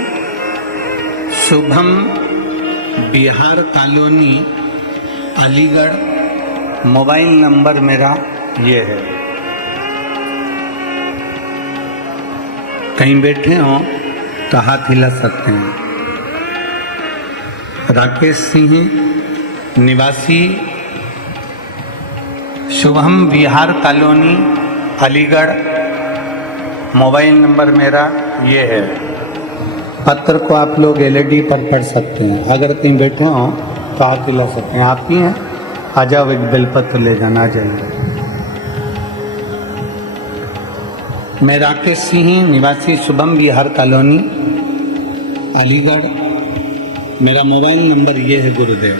Shubham Bihar colony Aligarh, mobile number मेरा ये है। कहीं बैठे हो तो हाथ हिला सकते हैं। राकेश सिंह, निवासी Shubham Bihar colony Aligarh, mobile number मेरा ये है। पत्र को आप लोग एलईडी पर पढ़ सकते हैं। अगर कहीं बैठे हो तो हाथ हिला सकते हैं। आप ही हैं, आ जाओ, एक बेलपत्र ले जाना चाहिए। मैं राकेश सिंह, निवासी शुभम बिहार कॉलोनी अलीगढ़, मेरा मोबाइल नंबर ये है। गुरुदेव,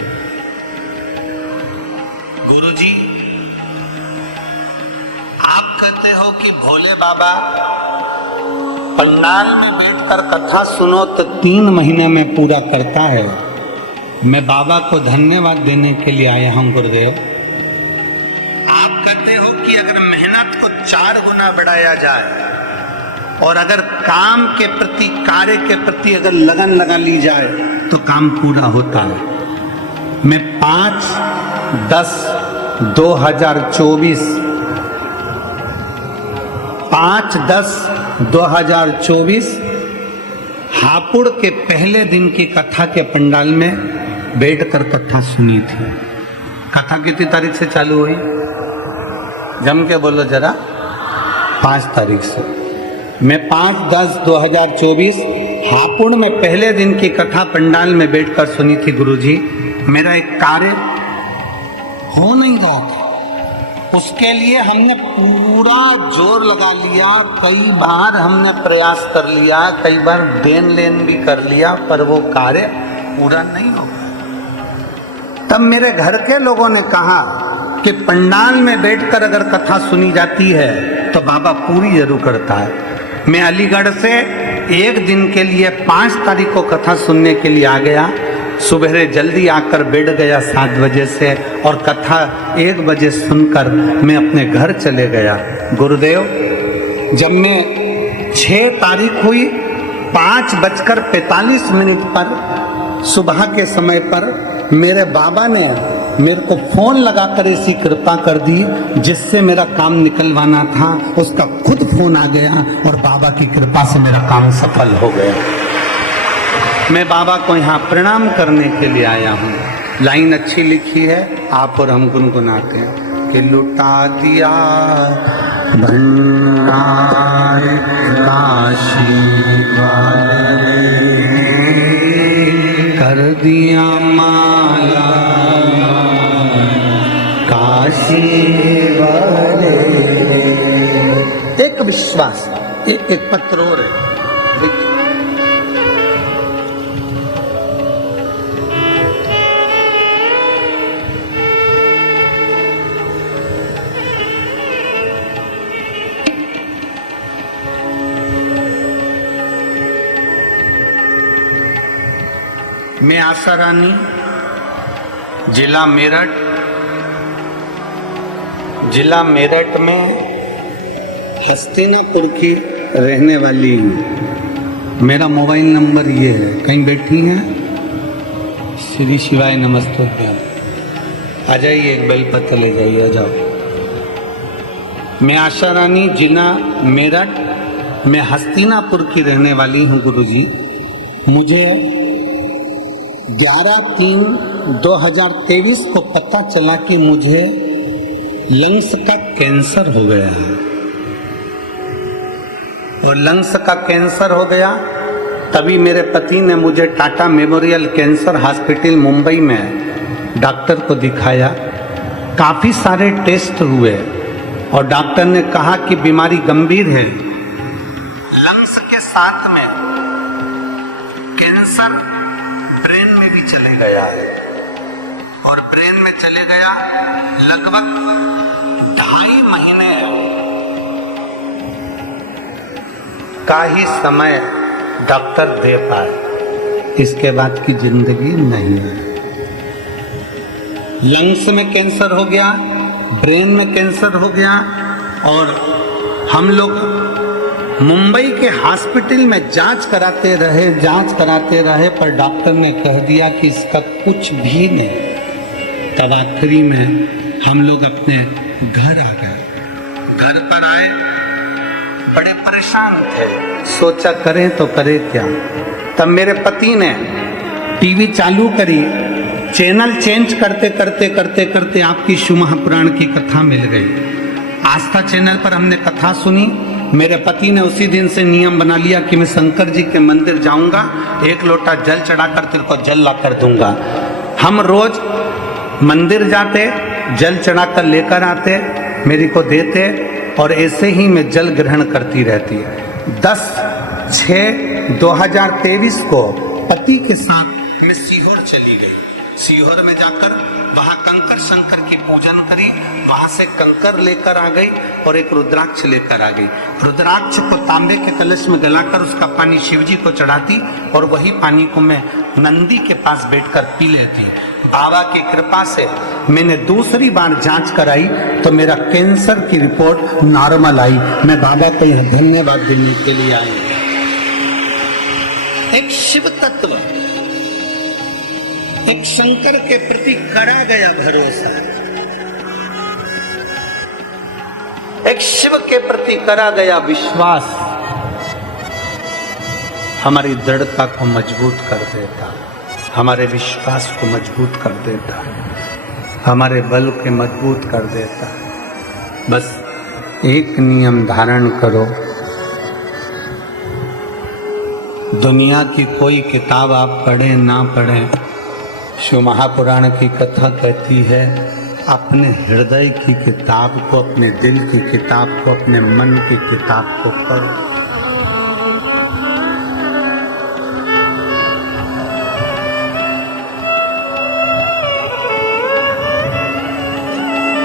गुरुजी, आप कहते हो कि भोले बाबा पंडाल में बैठकर कथा सुनो तो 3 महीने में पूरा करता है। मैं बाबा को धन्यवाद देने के लिए आया हूं। गुरुदेव, आप कहते हो कि अगर मेहनत को 4 गुना बढ़ाया जाए और अगर काम के प्रति, कार्य के प्रति अगर लगन लगा ली जाए तो काम पूरा होता है। मैं 5/10/2024 हापुड़ के पहले दिन की कथा के पंडाल में बैठकर कथा सुनी थी। कथा कितनी तारीख से चालू हुई? जम के बोलो जरा। 5 तारीख से। मैं 5/10/2024 हापुड़ में पहले दिन की कथा पंडाल में बैठकर सुनी थी गुरुजी। मेरा एक कार्य हो नहीं रहा था, उसके लिए हमने पूरा जोर लगा लिया, कई बार हमने प्रयास कर लिया, कई बार देन लेन भी कर लिया, पर वो कार्य पूरा नहीं हो गया। तब मेरे घर के लोगों ने कहा कि पंडाल में बैठकर अगर कथा सुनी जाती है तो बाबा पूरी जरूर करता है। मैं अलीगढ़ से एक दिन के लिए 5 तारीख को कथा सुनने के लिए आ गया। सुबह जल्दी आकर बैठ गया 7 बजे से, और कथा 1 बजे सुनकर मैं अपने घर चले गया। गुरुदेव, जब मैं 6 तारीख हुई 5:45 पर सुबह के समय पर मेरे बाबा ने मेरे को फोन लगाकर ऐसी कृपा कर दी, जिससे मेरा काम निकलवाना था उसका खुद फोन आ गया, और बाबा की कृपा से मेरा काम सफल हो गया। मैं बाबा को यहाँ प्रणाम करने के लिए आया हूँ। लाइन अच्छी लिखी है, आप और हम गुनगुनाते हैं कि लुटा दिया भंडार काशी वाले, कर दिया माला काशी वाले। एक विश्वास, एक पत्र और है, देखिए। मैं आशा रानी, जिला मेरठ में हस्तिनापुर की रहने वाली हूँ। मेरा मोबाइल नंबर ये है, कहीं बैठी हैं? श्री शिवाय नमस्ते। आ जाइए, एक बेलपत्र ले जाइए, आ जाओ। मैं आशा रानी, जिला मेरठ में हस्तिनापुर की रहने वाली हूँ गुरुजी। मुझे 11/3/2023 को पता चला कि मुझे लंग्स का कैंसर हो गया है, और लंग्स का कैंसर हो गया तभी मेरे पति ने मुझे Tata memorial cancer hospital Mumbai में डॉक्टर को दिखाया। काफ़ी सारे टेस्ट हुए और डॉक्टर ने कहा कि बीमारी गंभीर है, लंग्स के साथ में कैंसर ब्रेन में भी चले गया है, और ब्रेन में चले गया लगभग 2.5 महीने का ही समय डॉक्टर दे पाए, इसके बाद की जिंदगी नहीं है। लंग्स में कैंसर हो गया, ब्रेन में कैंसर हो गया, और हम लोग मुंबई के हॉस्पिटल में जांच कराते रहे, पर डॉक्टर ने कह दिया कि इसका कुछ भी नहीं। तब आखिरी में हम लोग अपने घर आ गए। घर पर आए, बड़े परेशान थे, सोचा करें तो करें क्या। तब मेरे पति ने टीवी चालू करी, चैनल चेंज करते आपकी शिव महापुराण की कथा मिल गई। आस्था चैनल पर हमने कथा सुनी। मेरे पति ने उसी दिन से नियम बना लिया कि मैं शंकर जी के मंदिर जाऊंगा, 1 लोटा जल चढ़ाकर तेरे को जल ला कर दूंगा। हम रोज मंदिर जाते, जल चढ़ाकर लेकर आते, मेरी को देते, और ऐसे ही मैं जल ग्रहण करती रहती। 10/6/2023 को पति के साथ मैं सीहोर चली गई। सीहोर में जाकर वहां कंकर शंकर की पूजन करी, वहां से कंकर लेकर आ गई और एक रुद्राक्ष लेकर आ गई। रुद्राक्ष को तांबे के कलश में गलाकर उसका पानी शिव जी को चढ़ाती, और वही पानी को मैं नंदी के पास बैठकर पी लेती। बाबा की कृपा से मैंने दूसरी बार जांच कराई तो मेरा कैंसर की रिपोर्ट नॉर्मल आई। मैं बाबा को यह धन्यवाद देने के लिए आई। एक शिव तत्व, एक शंकर के प्रति करा गया भरोसा, एक शिव के प्रति करा गया विश्वास हमारी दृढ़ता को मजबूत कर देता, हमारे विश्वास को मजबूत कर देता, हमारे बल के मजबूत कर देता। बस एक नियम धारण करो, दुनिया की कोई किताब आप पढ़ें ना पढ़ें, शिव महापुराण की कथा कहती है अपने हृदय की किताब को, अपने दिल की किताब को, अपने मन की किताब को पढ़ो।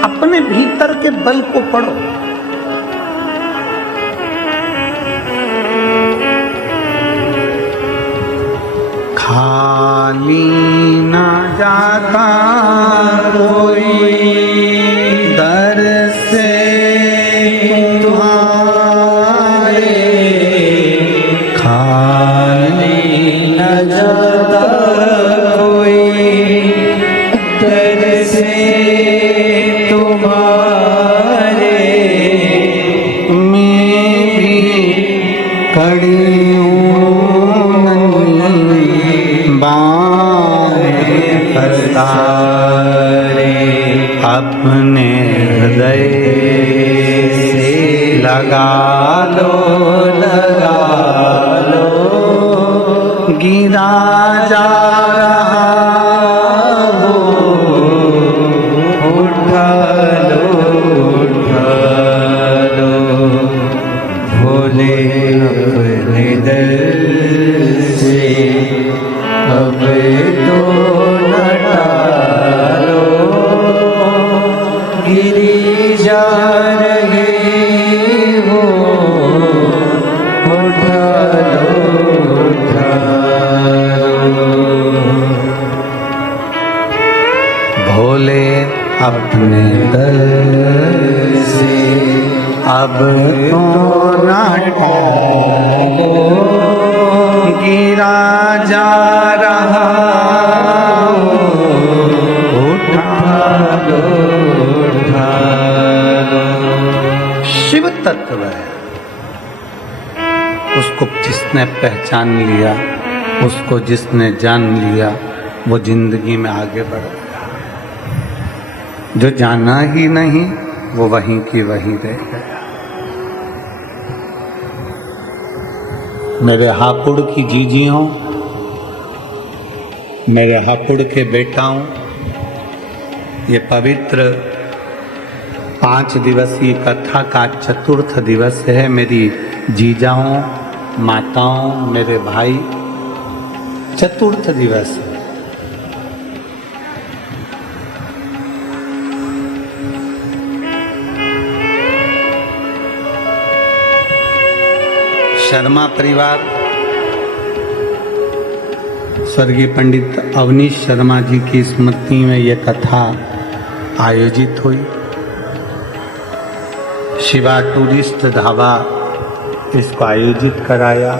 अपने भीतर के बल को पढ़ो। खाली ना जाता कोई दर से तुम्हारे, खाली ना जाता कोई दर से तुम्हारे, मैं भी खड़ी अपने हृदय से लगा लो गिरा जा रहा हो, उठा लो भोले अपने दिल से अब तो गिरी जा रहे हो, उठा लो भोले अपने दर से अब तो ना टालो, गिरा जा रहा हो, उठा लो। शिव तत्व है, उसको जिसने पहचान लिया, उसको जिसने जान लिया, वो जिंदगी में आगे बढ़ गया। जो जाना ही नहीं वो वहीं की वहीं रह गया। मेरे हापुड़ की जीजियों, मेरे हापुड़ के बेटाओं, ये पवित्र 5 दिवसीय कथा का चतुर्थ दिवस है। मेरी जीजाओं, माताओं, मेरे भाई, चतुर्थ दिवस है। शर्मा परिवार, स्वर्गीय पंडित अवनीश शर्मा जी की स्मृति में यह कथा आयोजित हुई। शिवा टूरिस्ट ढाबा इसको आयोजित कराया।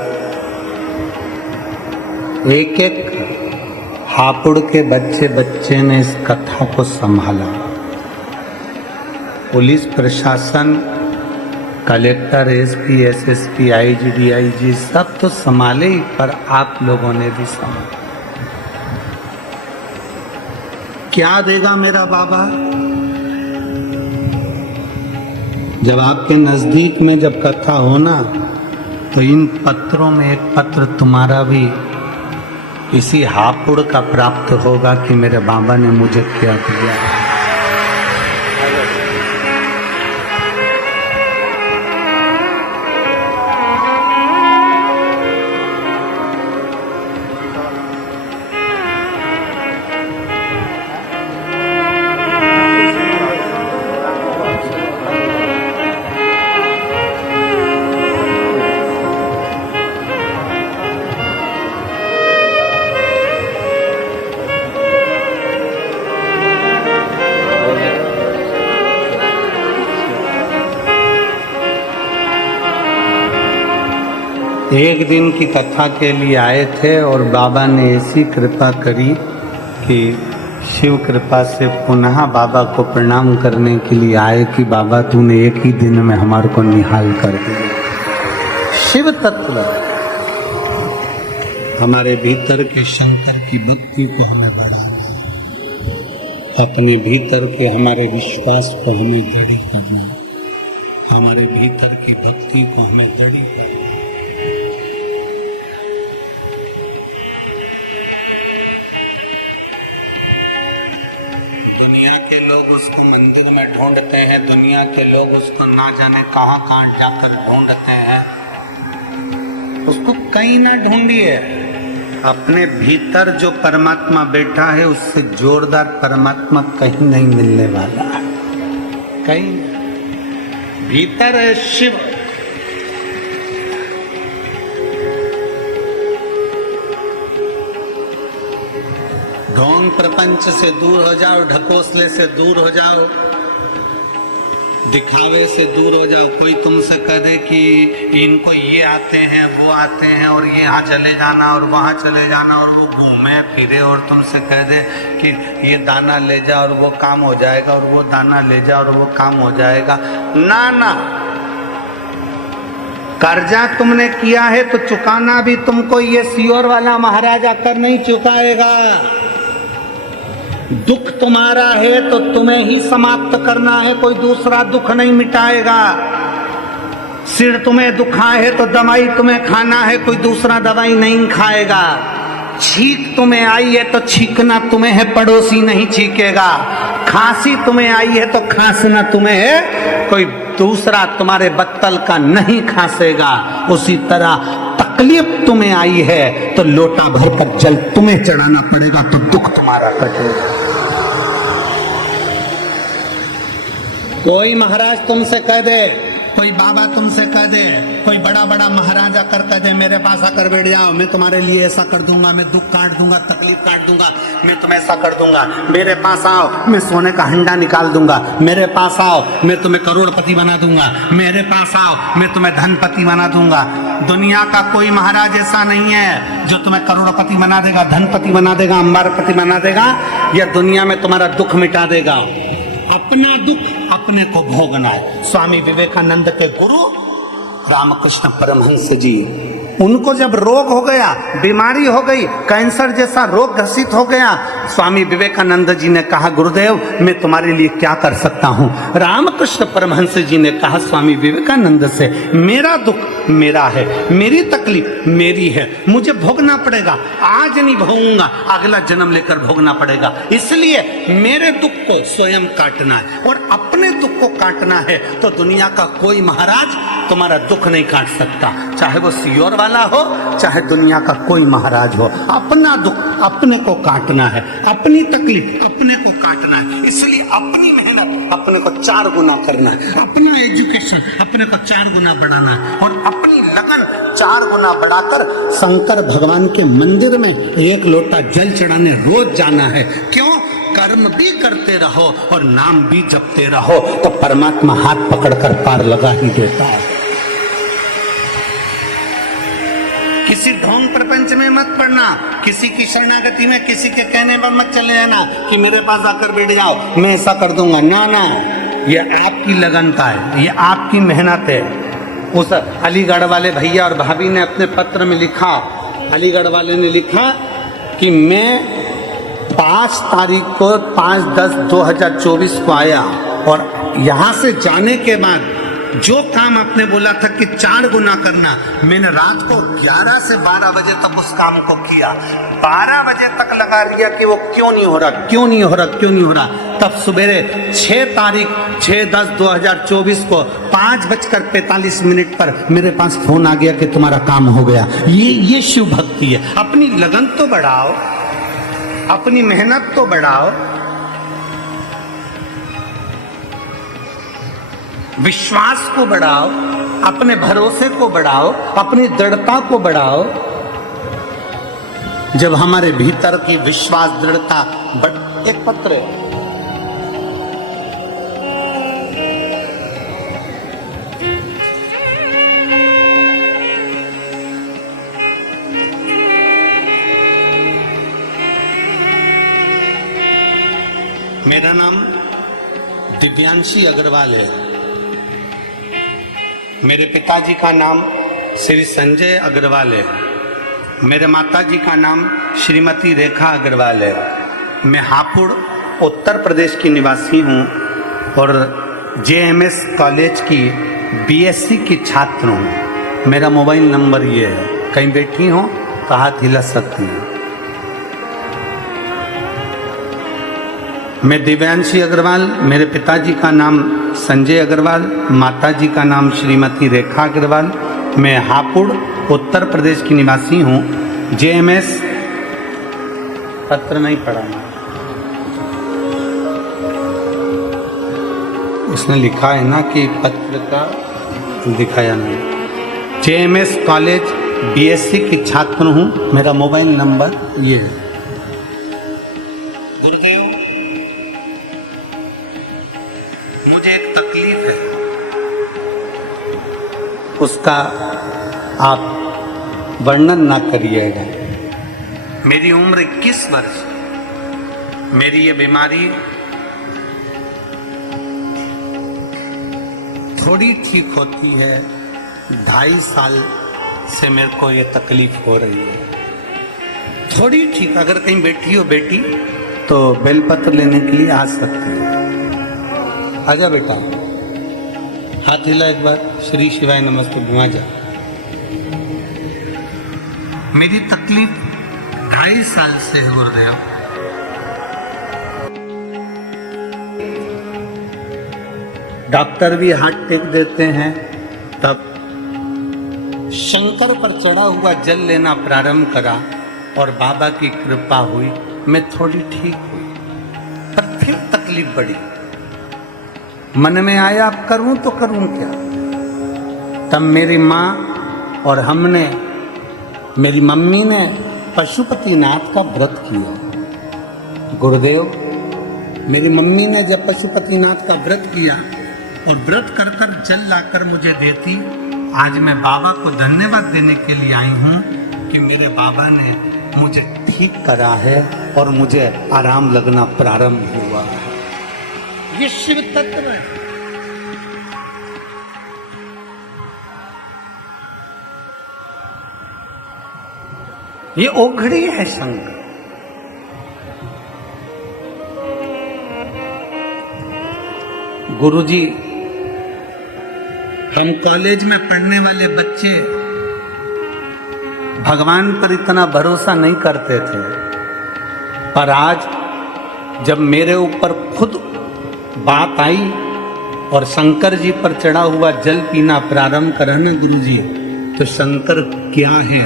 एक एक हापुड़ के बच्चे ने इस कथा को संभाला। पुलिस प्रशासन, collector, SP, SSP, IG, DIG सब तो संभाले ही, पर आप लोगों ने भी संभाला। क्या देगा मेरा बाबा? जब आपके नजदीक में जब कथा हो ना, तो इन पत्रों में एक पत्र तुम्हारा भी इसी हापुड़ का प्राप्त होगा कि मेरे बाबा ने मुझे क्या दिया। एक दिन की कथा के लिए आए थे और बाबा ने ऐसी कृपा करी कि शिव कृपा से पुनः बाबा को प्रणाम करने के लिए आए कि बाबा तूने एक ही दिन में हमारे को निहाल कर दिया। शिव तत्व हमारे भीतर के शंकर की भक्ति को हमें बढ़ाना, अपने भीतर के हमारे विश्वास को हमें दृढ़ करना, हमारे भीतर की भक्ति को हमें दृढ़ करना। के लोग उसको मंदिर में ढूंढते हैं, दुनिया के लोग उसको ना जाने कहां कहां जाकर ढूंढते हैं। उसको कहीं ना ढूंढिए, अपने भीतर जो परमात्मा बैठा है उससे जोरदार परमात्मा कहीं नहीं मिलने वाला है। कहीं भीतर है शिव। ढोंग प्रपंच से दूर हो जाओ, ढकोसले से दूर हो जाओ, दिखावे से दूर हो जाओ। कोई तुमसे कह दे कि इनको ये आते हैं वो आते हैं और ये यहाँ चले जाना और वहाँ चले जाना, और वो घूमे फिरे और तुमसे कह दे कि ये दाना ले जा और वो काम हो जाएगा, और वो दाना ले जा और वो काम हो जाएगा। ना ना, कर्जा तुमने किया है तो चुकाना भी तुमको ये सियोर वाला महाराज आकर नहीं चुकाएगा। दुख तुम्हारा है तो तुम्हें ही समाप्त करना है, कोई दूसरा दुख नहीं मिटाएगा। सिर तुम्हें दुखा है तो दवाई तुम्हें खाना है, कोई दूसरा दवाई नहीं खाएगा। छींक तुम्हें आई है तो छींकना तुम्हें है, पड़ोसी नहीं छींकेगा। खांसी तुम्हें आई है तो खांसना तुम्हें है, कोई दूसरा तुम्हारे बत्तल का नहीं खांसेगा। उसी तरह तकलीफ तुम्हें आई है तो लोटा भरकर जल तुम्हें चढ़ाना पड़ेगा, तो दुख तुम्हारा कटेगा। कोई महाराज तुमसे कह दे, कोई बाबा तुमसे कह दे, कोई बड़ा बड़ा महाराज आकर कह दे मेरे पास आकर बैठ जाओ, मैं तुम्हारे लिए ऐसा कर दूंगा, मैं दुख काट दूंगा, तकलीफ काट दूंगा, मैं तुम्हें ऐसा कर दूंगा। मेरे पास आओ, मैं सोने का हंडा निकाल दूंगा। मेरे पास आओ, मैं तुम्हें करोड़पति बना दूंगा। मेरे पास आओ, मैं तुम्हें धनपति बना दूंगा। दुनिया का कोई महाराज ऐसा नहीं है जो तुम्हें करोड़पति बना देगा, धनपति बना देगा, अंबारपति बना देगा, या दुनिया में तुम्हारा दुख मिटा देगा। अपना दुख अपने को भोगना है। स्वामी विवेकानंद के गुरु रामकृष्ण परमहंस जी, उनको जब रोग हो गया, बीमारी हो गई, कैंसर जैसा रोग ग्रसित हो गया, स्वामी विवेकानंद जी ने कहा गुरुदेव मैं तुम्हारे लिए क्या कर सकता हूँ। रामकृष्ण परमहंस जी ने कहा स्वामी विवेकानंद से, मेरा दुख मेरा है, मेरी तकलीफ मेरी है, मुझे भोगना पड़ेगा। आज नहीं भोगूंगा, अगला जन्म लेकर भोगना पड़ेगा। इसलिए मेरे दुख को स्वयं काटना है, और अपने दुख को काटना है तो दुनिया का कोई महाराज तुम्हारा दुख नहीं काट सकता, चाहे वो सियोर वाला हो, चाहे दुनिया का कोई महाराज हो। अपना दुख अपने को काटना है, अपनी तकलीफ अपने को काटना है। इसलिए अपनी मेहनत अपने को 4 गुना करना है, अपना एजुकेशन अपने को 4 गुना बढ़ाना है, और अपनी लगन 4 गुना बढ़ाकर शंकर भगवान के मंदिर में 1 लोटा जल चढ़ाने रोज जाना है। क्यों? कर्म भी करते रहो और नाम भी जपते रहो तो परमात्मा हाथ पकड़कर पार लगा ही देता है। किसी ढोंग प्रपंच में मत पड़ना, किसी की शरणागति में, किसी के कहने पर मत चले जाना कि मेरे पास आकर बैठ जाओ मैं ऐसा कर दूंगा। ना ना, ये आपकी लगनता है, ये आपकी मेहनत है। उस अलीगढ़ वाले भैया और भाभी ने अपने पत्र में लिखा, अलीगढ़ वाले ने लिखा कि मैं 5 तारीख को 5/10/2024 को आया, और यहाँ से जाने के बाद जो काम आपने बोला था कि 4 गुना करना, मैंने रात को 11 से 12 बजे तक उस काम को किया। 12 बजे तक लगा लिया कि वो क्यों नहीं हो रहा, क्यों नहीं हो रहा, क्यों नहीं हो रहा। तब सवेरे 6 तारीख 6/10/2024 को 5:45 पर मेरे पास फोन आ गया कि तुम्हारा काम हो गया। ये शिव भक्ति है। अपनी लगन तो बढ़ाओ, अपनी मेहनत तो बढ़ाओ, विश्वास को बढ़ाओ, अपने भरोसे को बढ़ाओ, अपनी दृढ़ता को बढ़ाओ। जब हमारे भीतर की विश्वास दृढ़ता एक पत्र है, मेरा नाम दिव्यांशी अग्रवाल है। मेरे पिताजी का नाम श्री संजय अग्रवाल है। मेरे माताजी का नाम श्रीमती रेखा अग्रवाल है। मैं हापुड़ उत्तर प्रदेश की निवासी हूँ और JMS कॉलेज की BSc की छात्र हूँ। मेरा मोबाइल नंबर ये है, कहीं बैठी हो तो हाथ हिला सकती हैं। मैं दिव्यांशी अग्रवाल, मेरे पिताजी का नाम संजय अग्रवाल, माताजी का नाम श्रीमती रेखा अग्रवाल। मैं हापुड़ उत्तर प्रदेश की निवासी हूँ। JMS पत्र नहीं पढ़ा, उसने लिखा है ना कि पत्र का दिखाया नहीं। JMS कॉलेज BSc की छात्र हूँ। मेरा मोबाइल नंबर ये है। गुरुदेव, मुझे एक तकलीफ है, उसका आप वर्णन ना करिएगा। मेरी उम्र 21 वर्ष। मेरी ये बीमारी थोड़ी ठीक होती है, 2.5 साल से मेरे को ये तकलीफ हो रही है। थोड़ी ठीक, अगर कहीं बैठी हो बेटी तो बेलपत्र लेने के लिए आ सकती है। आजा बेटा, हाथ हिला एक बार, श्री शिवाय नमस्ते, घुमा जा। मेरी तकलीफ 2.5 साल से हो रही है। डॉक्टर भी हाथ टेक देते हैं, तब शंकर पर चढ़ा हुआ जल लेना प्रारंभ करा और बाबा की कृपा हुई, मैं थोड़ी ठीक हुई। पर फिर तकलीफ बढ़ी। मन में आया अब करूं तो करूं क्या। तब मेरी माँ और मेरी मम्मी ने पशुपतिनाथ का व्रत किया। गुरुदेव, मेरी मम्मी ने जब पशुपतिनाथ का व्रत किया और व्रत कर कर जल लाकर मुझे देती, आज मैं बाबा को धन्यवाद देने के लिए आई हूँ कि मेरे बाबा ने मुझे ठीक करा है और मुझे आराम लगना प्रारंभ हुआ है। ये शिव तत्व है। ये ओघड़ी है शंकर। गुरुजी, हम कॉलेज में पढ़ने वाले बच्चे भगवान पर इतना भरोसा नहीं करते थे, पर आज जब मेरे ऊपर खुद बात आई और शंकर जी पर चढ़ा हुआ जल पीना प्रारंभ करा ना गुरुजी, तो शंकर क्या है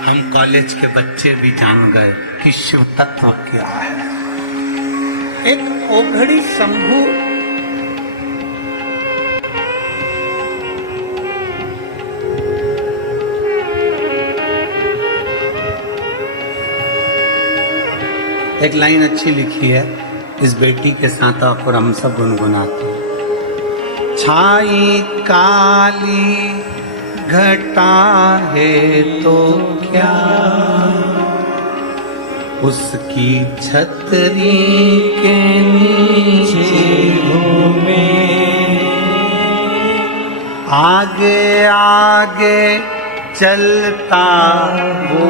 हम कॉलेज के बच्चे भी जान गए कि शिव तत्व क्या है। एक ओघड़ी शंभू एक लाइन अच्छी लिखी है इस बेटी के साथ और हम सब गुनगुनाते हैं। छाई काली घटा है तो क्या, उसकी छतरी के नीचे घूमे, आगे आगे चलता वो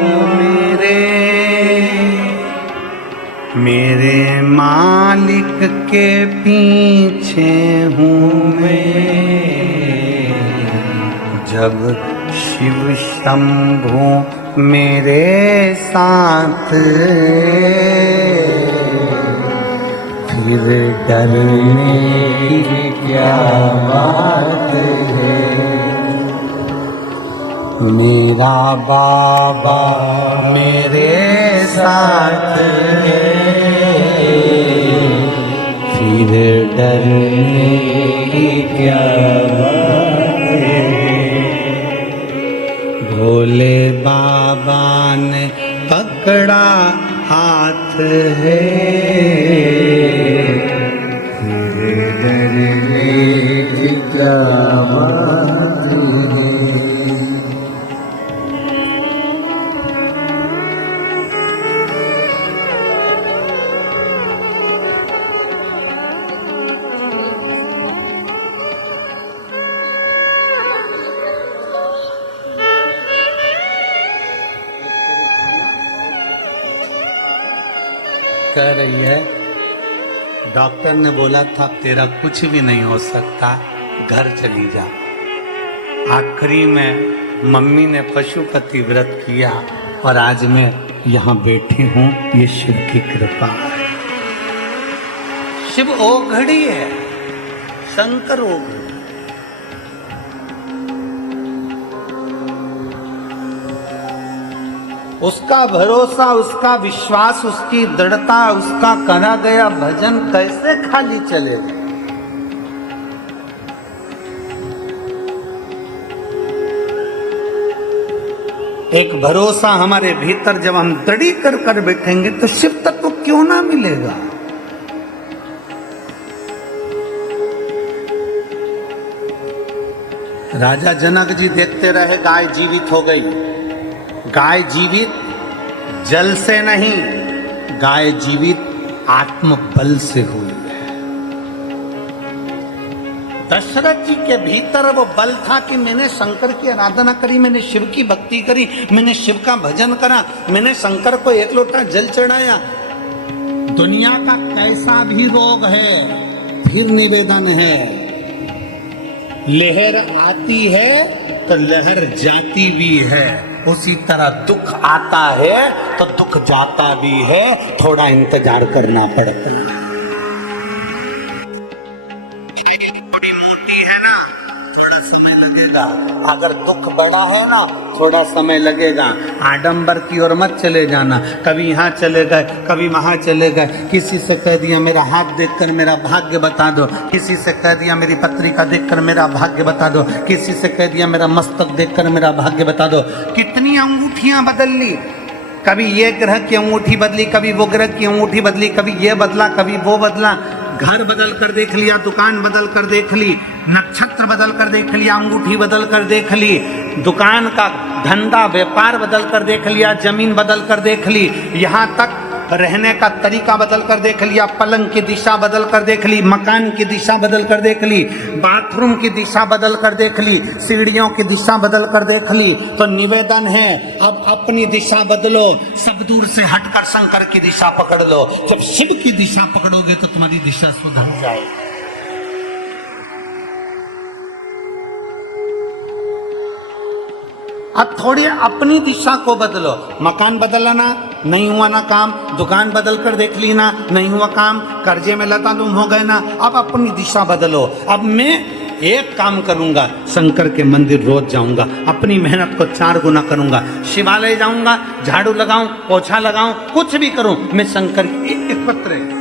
मेरे मालिक के पीछे हूँ मैं। जब शिव शंभू मेरे साथ फिर डरने की क्या बात है। मेरा बाबा मेरे साथ है, फिर डरने की क्या बात है। भोले बाबा ने पकड़ा हाथ है, फिर डरने की क्या बात है। कह रही है, डॉक्टर ने बोला था तेरा कुछ भी नहीं हो सकता, घर चली जा। आखिरी में मम्मी ने पशुपति व्रत किया और आज मैं यहाँ बैठी हूँ, ये शिव की कृपा है। शिव ओघड़ी है, शंकर ओघड़ी। उसका भरोसा, उसका विश्वास, उसकी दृढ़ता, उसका करा गया भजन कैसे खाली चलेगा। एक भरोसा हमारे भीतर जब हम दृढ़ी कर बैठेंगे तो शिव तत्व क्यों ना मिलेगा। राजा जनक जी देखते रहे, गाय जीवित हो गई। गाय जीवित जल से नहीं, गाय जीवित आत्मबल से हुई है। दशरथ जी के भीतर वो बल था कि मैंने शंकर की आराधना करी, मैंने शिव की भक्ति करी, मैंने शिव का भजन करा, मैंने शंकर को एक लोटा जल चढ़ाया। दुनिया का कैसा भी रोग है, फिर निवेदन है, लहर आती है तो लहर जाती भी है, उसी तरह दुख आता है तो दुख जाता भी है, थोड़ा इंतजार करना पड़ता है। थोड़ी मोटी है ना, थोड़ा समय लगेगा, अगर दुख बड़ा है ना थोड़ा समय लगेगा। आडंबर की ओर मत चले जाना, कभी यहाँ चले गए कभी वहां चले गए, किसी से कह दिया मेरा हाथ देखकर मेरा भाग्य बता दो, किसी से कह दिया मेरी पत्रिका देखकर मेरा भाग्य बता दो, किसी से कह दिया मेरा मस्तक देखकर मेरा भाग्य बता दो। कितनी अंगूठियां बदल ली, कभी ये ग्रह की अंगूठी बदली, कभी वो ग्रह की अंगूठी बदली, कभी ये बदला कभी वो बदला, घर बदल कर देख लिया, दुकान बदल कर देख ली, नक्षत्र बदल कर देख लिया, अंगूठी बदल कर देख ली, दुकान का धंधा व्यापार बदल कर देख लिया, जमीन बदल कर देख ली, यहाँ तक रहने का तरीका बदल कर देख लिया, पलंग की दिशा बदल कर देख ली, मकान की दिशा बदल कर देख ली, बाथरूम की दिशा बदल कर देख ली, सीढ़ियों की दिशा बदल कर देख ली। तो निवेदन है अब अपनी दिशा बदलो, सब दूर से हटकर शंकर की दिशा पकड़ लो। जब शिव की दिशा पकड़ोगे तो तुम्हारी दिशा सुधर जाएगी। अब थोड़ी अपनी दिशा को बदलो। मकान बदला ना, नहीं हुआ ना काम, दुकान बदल कर देख ली ना, नहीं हुआ काम, कर्जे में लतादुम हो गए ना, अब अपनी दिशा बदलो। अब मैं एक काम करूंगा, शंकर के मंदिर रोज जाऊंगा, अपनी मेहनत को 4 गुना करूंगा, शिवालय जाऊंगा, झाड़ू लगाऊं, पोछा लगाऊं, कुछ भी करूं, मैं शंकर एक पत्र है।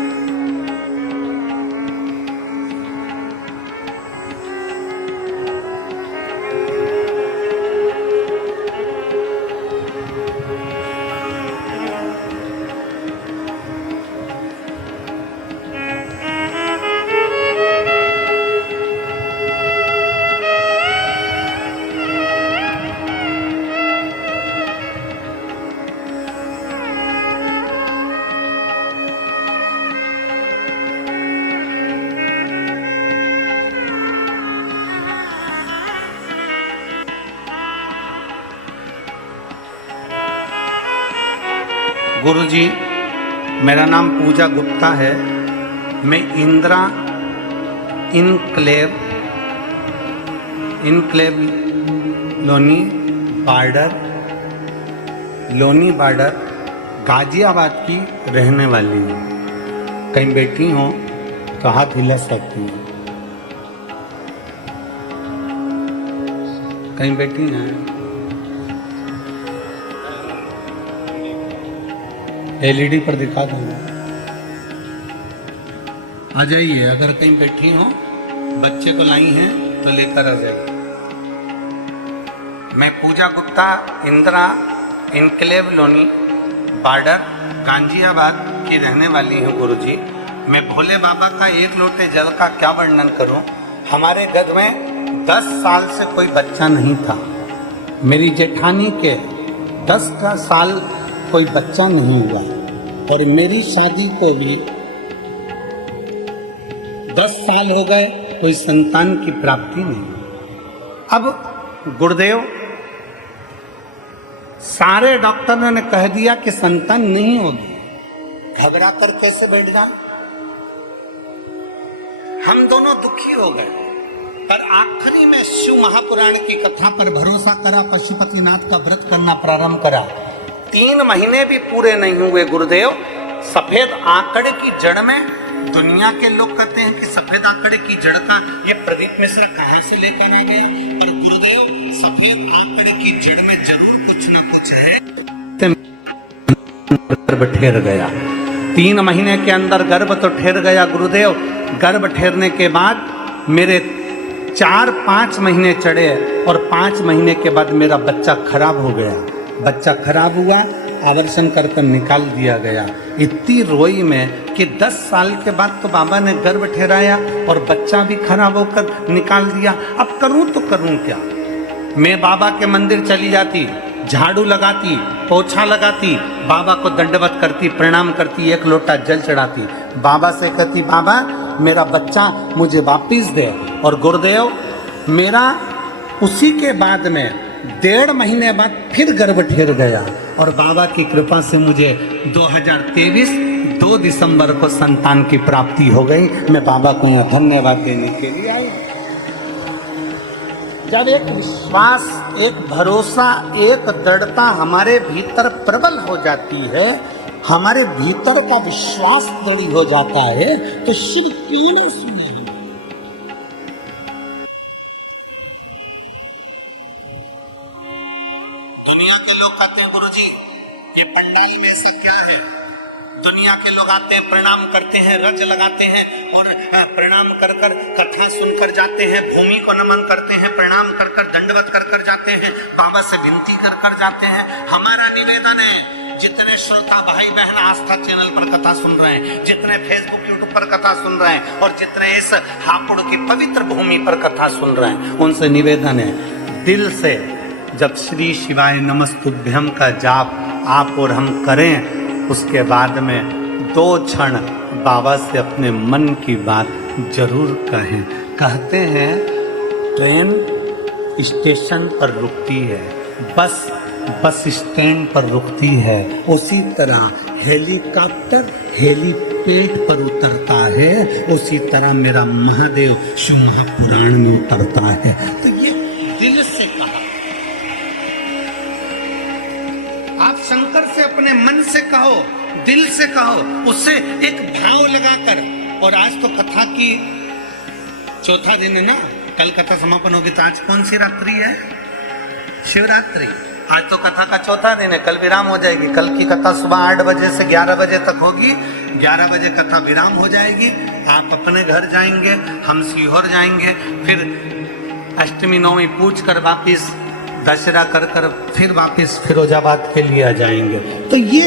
गुरुजी, मेरा नाम पूजा गुप्ता है। मैं इंदिरा इनक्लेव लोनी बार्डर गाजियाबाद की रहने वाली हूँ। कहीं बैठी हो तो हाथ हिला सकती हूँ, कहीं बैठी हैं। एलईडी पर दिखा दूंगा, आ जाइए। अगर कहीं बैठी हो, बच्चे को लाई हैं तो लेकर आ जाइए। मैं पूजा गुप्ता, इंदिरा इनक्लेव लोनी बार्डर गाजियाबाद की रहने वाली हूँ। गुरुजी, मैं भोले बाबा का 1 लोटे जल का क्या वर्णन करूं। हमारे घर में 10 साल से कोई बच्चा नहीं था। मेरी जेठानी के 10 का साल कोई बच्चा नहीं हुआ, और मेरी शादी को भी 10 साल हो गए, कोई संतान की प्राप्ति नहीं। अब गुरुदेव, सारे डॉक्टरों ने कह दिया कि संतान नहीं होगी, घबरा कर कैसे बैठ जा। हम दोनों दुखी हो गए, पर आखिरी में शिव महापुराण की कथा पर भरोसा करा, पशुपतिनाथ का व्रत करना प्रारंभ करा। 3 महीने भी पूरे नहीं हुए गुरुदेव, सफेद आंकड़े की जड़ में दुनिया के लोग कहते हैं कि सफेद आंकड़े की जड़ का ये प्रदीप मिश्रा कहां से लेकर आ गया, पर गुरुदेव सफेद आंकड़े की जड़ में जरूर कुछ ना कुछ है। गर्भ ठहर गया, 3 महीने के अंदर गर्भ तो ठहर गया गुरुदेव। गर्भ ठहरने के बाद मेरे 4-5 महीने चढ़े और 5 महीने के बाद मेरा बच्चा खराब हो गया। बच्चा खराब हुआ, आवर्षण कर निकाल दिया गया। इतनी रोई में कि 10 साल के बाद तो बाबा ने गर्भ ठहराया और बच्चा भी खराब होकर निकाल दिया। अब करूं तो करूं क्या? मैं बाबा के मंदिर चली जाती, झाड़ू लगाती, पोछा लगाती, बाबा को दंडवत करती, प्रणाम करती, 1 लोटा जल चढ़ाती, बाबा से कहती बाबा मेरा बच्चा मुझे वापिस दे। और गुरुदेव मेरा उसी के बाद में 1.5 महीने बाद फिर गर्भ ठहर गया और बाबा की कृपा से मुझे 2023 2 दिसंबर को संतान की प्राप्ति हो गई। मैं बाबा को यहाँ धन्यवाद देने के लिए आई। जब एक विश्वास, एक भरोसा, एक दृढ़ता हमारे भीतर प्रबल हो जाती है, हमारे भीतर का विश्वास दृढ़ हो जाता है, तो शिव पीने सुनिए। दुनिया के लोग कहते हैं गुरुजी ये पंडाल में से क्या है? दुनिया के लोग आते हैं, प्रणाम करते हैं, रज लगाते हैं और प्रणाम कर कर कथा सुनकर जाते हैं, भूमि को नमन करते हैं, प्रणाम कर कर दंडवत कर कर जाते हैं, बाबा से विनती कर कर जाते हैं। हमारा निवेदन है, जितने श्रोता भाई बहन आस्था चैनल पर कथा सुन रहे हैं, जितने फेसबुक यूट्यूब पर कथा सुन रहे हैं और जितने इस हापुड़ की पवित्र भूमि पर कथा सुन रहे हैं, उनसे निवेदन है दिल से जब श्री शिवाय नमस्तुभ्यं का जाप आप और हम करें, उसके बाद में 2 क्षण बाबा से अपने मन की बात जरूर कहें। कहते हैं ट्रेन स्टेशन पर रुकती है, बस स्टैंड पर रुकती है, उसी तरह हेलीकॉप्टर हेलीपैड पर उतरता है, उसी तरह मेरा महादेव शिव महापुराण में उतरता है। तो ये दिल से कहा, आप शंकर से अपने मन से कहो, दिल से कहो, उससे एक भाव लगाकर। और आज तो कथा की 4था दिन है ना, कल कथा समापन होगी, तो आज कौन सी रात्रि है? शिवरात्रि। आज तो कथा का 4था दिन है, कल विराम हो जाएगी। कल की कथा सुबह 8 बजे से 11 बजे तक होगी, 11 बजे कथा विराम हो जाएगी। आप अपने घर जाएंगे, हम सीहोर जाएंगे, फिर अष्टमी नवमी पूछ कर वापिस दशहरा कर कर फिर वापिस फिरोजाबाद के लिए आ जाएंगे। तो ये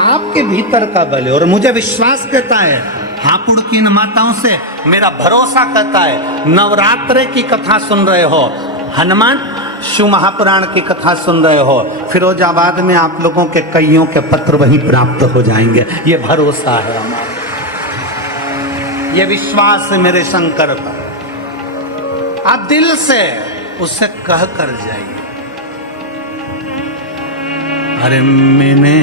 आपके भीतर का बल है और मुझे विश्वास कहता है, हापुड़ की इन माताओं से मेरा भरोसा कहता है, नवरात्रे की कथा सुन रहे हो, हनुमान शिव महापुराण की कथा सुन रहे हो, फिरोजाबाद में आप लोगों के कईयों के पत्र वहीं प्राप्त हो जाएंगे। ये भरोसा है हमारा, ये विश्वास है मेरे शंकर का। आप दिल से उससे कह कर जाइए, अरे मैंने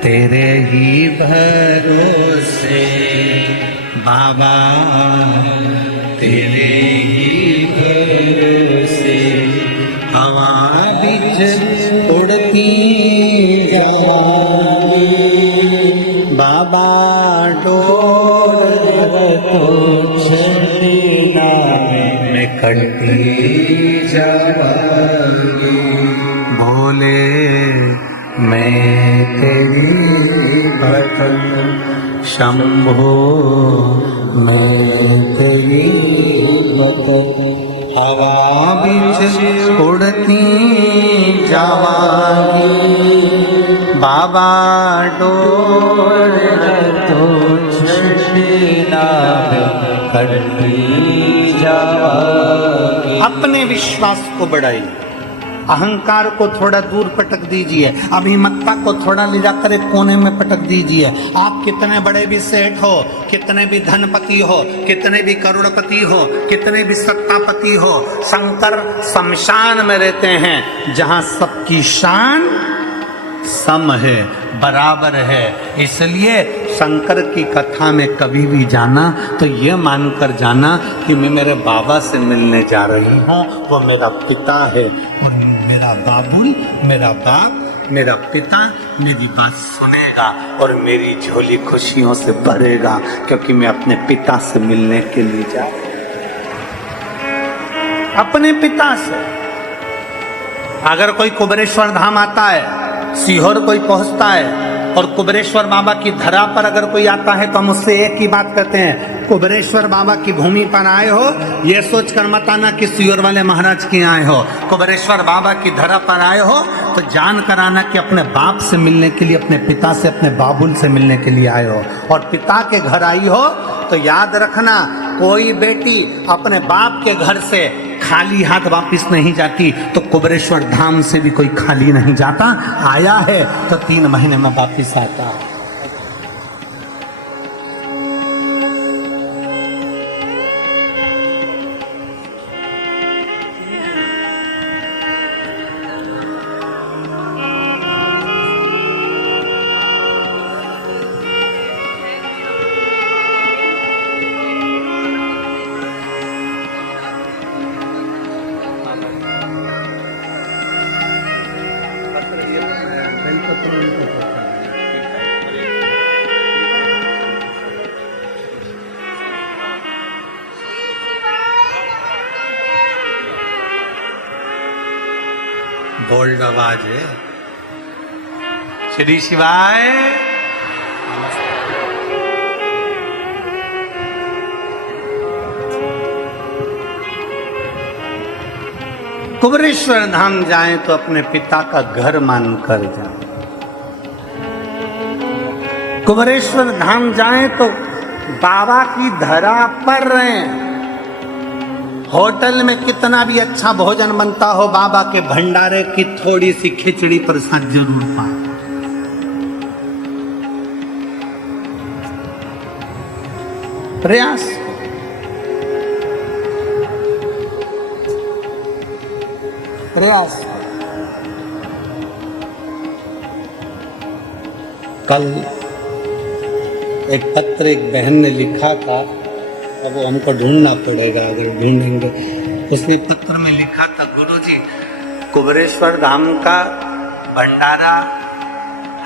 तेरे ही भरोसे बाबा, तेरे ही भरोसे हवा बीच उड़ती जाऊंगी, बाबा डोर तो छड़ना में कटती जाऊंगी, बोले मैं तेरी भक्त शंभो, मैं तेरी भक्त हवा बीच उड़ती जावांगी, बाबा डोर तो छड़ना करती जावांगी। अपने विश्वास को बढ़ाइए, अहंकार को थोड़ा दूर पटक दीजिए, अभिमत्ता को थोड़ा ले जाकर एक कोने में पटक दीजिए। आप कितने बड़े भी सेठ हो, कितने भी धनपति हो, कितने भी करोड़पति हो, कितने भी सत्तापति हो, शंकर शमशान में रहते हैं जहां सबकी शान सम है, बराबर है। इसलिए शंकर की कथा में कभी भी जाना तो ये मानकर जाना कि मैं मेरे बाबा से मिलने जा रही हूँ, वो मेरा पिता है, मेरा बाबुल, मेरा बाप, मेरा पिता मेरी बात सुनेगा और मेरी झोली खुशियों से भरेगा, क्योंकि मैं अपने पिता से मिलने के लिए जा रहा हूं। अपने पिता से। अगर कोई कुबेरेश्वर धाम आता है, सीहोर कोई पहुंचता है और कुबेरेश्वर बाबा की धरा पर अगर कोई आता है तो हम उससे एक ही बात करते हैं, कुबेरेश्वर बाबा की भूमि पर आए हो, ये सोच कर मत आना कि सीहोर वाले महाराज के आए हो। कुबेरेश्वर बाबा की धरा पर आए हो तो जान कर आना कि अपने बाप से मिलने के लिए, अपने पिता से, अपने बाबुल से मिलने के लिए आए हो। और पिता के घर आई हो तो याद रखना, कोई बेटी अपने बाप के घर से खाली हाथ वापिस नहीं जाती, तो कुबेरेश्वर धाम से भी कोई खाली नहीं जाता। आया है तो 3 महीने में वापिस आता। बोल्ड आवाज है। श्री शिवाय। कुबेरेश्वर धाम जाएं तो अपने पिता का घर मान कर जाएं। कुबेरेश्वर धाम जाएं तो बाबा की धरा पर रहें। होटल में कितना भी अच्छा भोजन बनता हो, बाबा के भंडारे की थोड़ी सी खिचड़ी प्रसाद जरूर पाए। प्रयास प्रयास। कल एक पत्र एक बहन ने लिखा था, अब वो हमको ढूंढना पड़ेगा, अगर ढूंढेंगे। उसने पत्र में लिखा था, गुरुजी कुबेरेश्वर धाम का भंडारा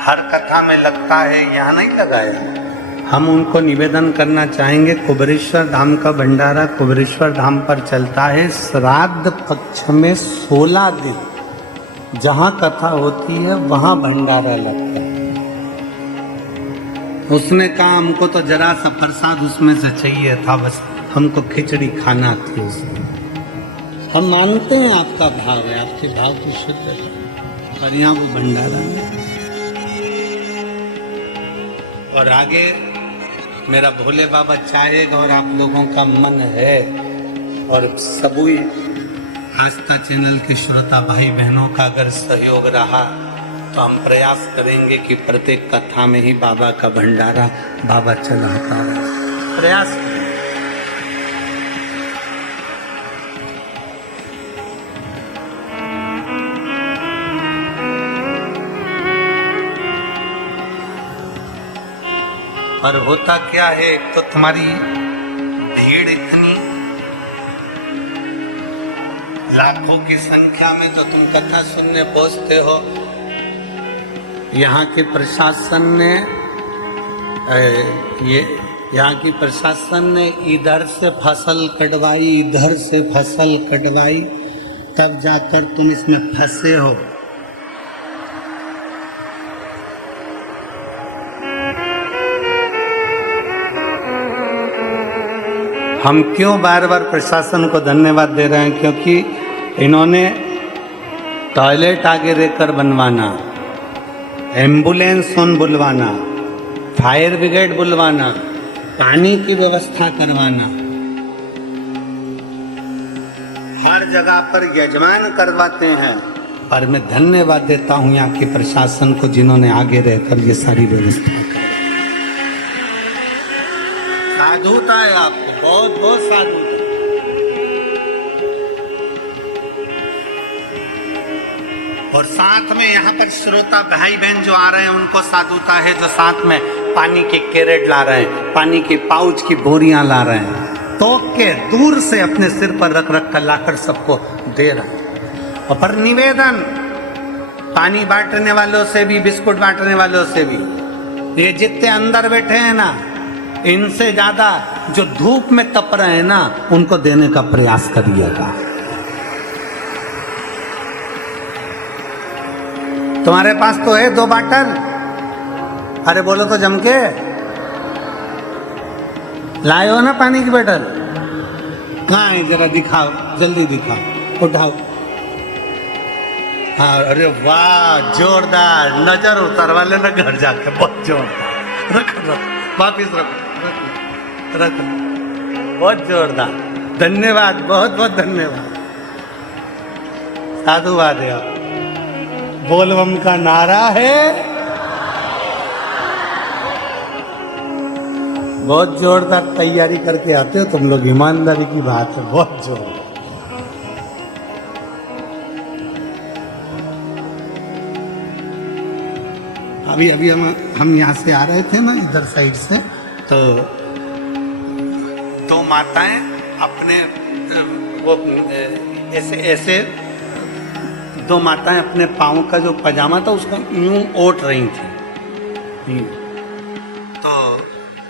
हर कथा में लगता है, यहाँ नहीं लगाया। हम उनको निवेदन करना चाहेंगे, कुबेरेश्वर धाम का भंडारा कुबेरेश्वर धाम पर चलता है। श्राद्ध पक्ष में 16 दिन जहाँ कथा होती है वहाँ भंडारा लगता है। उसने कहा हमको तो जरा सा प्रसाद उसमें से चाहिए था, बस हमको खिचड़ी खाना थी उसमें। हम मानते हैं आपका भाव है, आपके भाव की शुद्ध है, पर यहाँ वो भंडारा नहीं। और आगे मेरा भोले बाबा चाहेगा और आप लोगों का मन है और सभी आस्था चैनल के श्रोता भाई बहनों का अगर सहयोग रहा तो हम प्रयास करेंगे कि प्रत्येक कथा में ही बाबा का भंडारा बाबा चलाता है। प्रयास और होता क्या है, तो तुम्हारी भीड़ इतनी लाखों की संख्या में, तो तुम कथा सुनने पहुंचते हो। यहाँ के प्रशासन ने यहाँ की प्रशासन ने इधर से फसल कटवाई, इधर से फसल कटवाई, तब जाकर तुम इसमें फंसे हो। हम क्यों बार बार प्रशासन को धन्यवाद दे रहे हैं, क्योंकि इन्होंने टॉयलेट आगे रहकर बनवाना, एम्बुलेंस बुलवाना, फायर ब्रिगेड बुलवाना, पानी की व्यवस्था करवाना, हर जगह पर यजमान करवाते हैं। पर मैं धन्यवाद देता हूं यहाँ के प्रशासन को, जिन्होंने आगे रहकर ये सारी व्यवस्था की। साधुता है आपको, बहुत बहुत साधुता। और साथ में यहाँ पर श्रोता भाई बहन जो आ रहे हैं उनको साधुता है, जो साथ में पानी के कैरेट ला रहे हैं, पानी के पाउच की बोरियां ला रहे हैं, तो के दूर से अपने सिर पर रख रख कर लाकर सबको दे रहे हैं। और पर निवेदन पानी बांटने वालों से भी, बिस्कुट बांटने वालों से भी। ये जितने अंदर बैठे हैं ना, इनसे ज्यादा जो धूप में तप रहे हैं ना, उनको देने का प्रयास करिएगा। तुम्हारे पास तो है 2 बाटल, अरे बोलो तो जम के लाए हो ना पानी की बोतल? कहाँ है, जरा दिखाओ, जल्दी दिखाओ, उठाओ। हाँ, अरे वाह, जोरदार, नजर उतरवा लेना घर जाके, बहुत जोरदार। रखो वापिस रखो, बहुत जोरदार, धन्यवाद, बहुत बहुत धन्यवाद, साधुवाद है। आप बोलबम का नारा है, बहुत जोरदार तैयारी करके आते हो तुम लोग, ईमानदारी की बात है, बहुत जोरदार। अभी हम यहाँ से आ रहे थे ना, इधर साइड से, तो 2 माताएं अपने वो ऐसे 2 माताएं अपने पाँव का जो पजामा था उसको यूं ओट रही थी। तो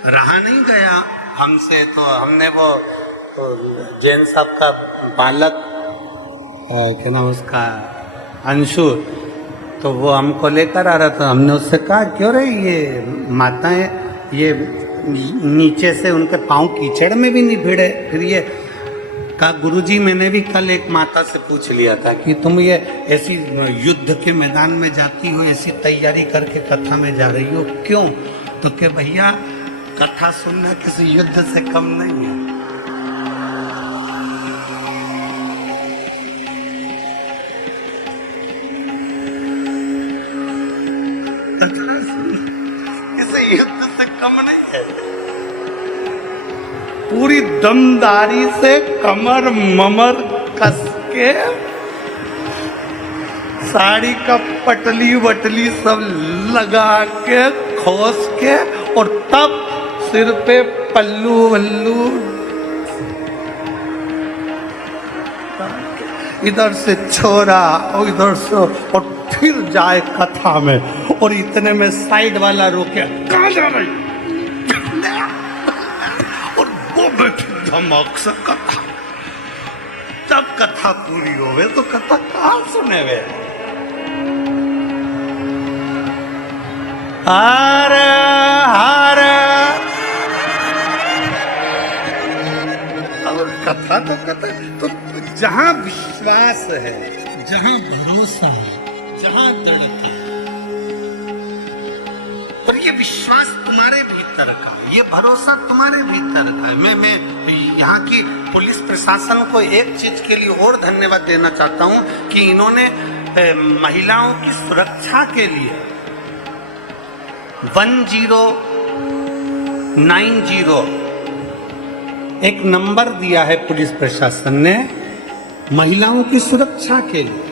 रहा नहीं गया हमसे, तो हमने वो जैन साहब का बालक, क्या नाम उसका, अंशु, तो वो हमको लेकर आ रहा था। हमने उससे कहा, क्यों रे ये माताएं ये नीचे से उनके पाँव कीचड़ में भी नहीं भिड़े? फिर ये कहा, गुरुजी मैंने भी कल एक माता से पूछ लिया था कि तुम ये ऐसी युद्ध के मैदान में जाती हो, ऐसी तैयारी करके कथा में जा रही हो, क्यों? तो कि भैया कथा सुनना किसी युद्ध से कम नहीं है। किसी युद्ध से कम नहीं है। पूरी दमदारी से कमर ममर कस के, साड़ी का पटली वटली सब लगा के, खोस के, और तब सिर पे पल्लू वल्लू, इधर से छोरा और इधर से, और फिर जाए कथा में, और इतने में साइड वाला रोके, कहाँ जा रही? और वो बैठी धमक से कथा। जब कथा पूरी होवे तो कथा कहाँ सुने वे? हर हर, कथा तो कथा, तो जहां विश्वास है, जहां भरोसा है, जहां दृढ़ता है, और ये विश्वास तुम्हारे भीतर का, ये भरोसा तुम्हारे भीतर का है। मैं यहाँ की पुलिस प्रशासन को एक चीज के लिए और धन्यवाद देना चाहता हूँ कि इन्होंने महिलाओं की सुरक्षा के लिए 1090 एक नंबर दिया है पुलिस प्रशासन ने महिलाओं की सुरक्षा के लिए।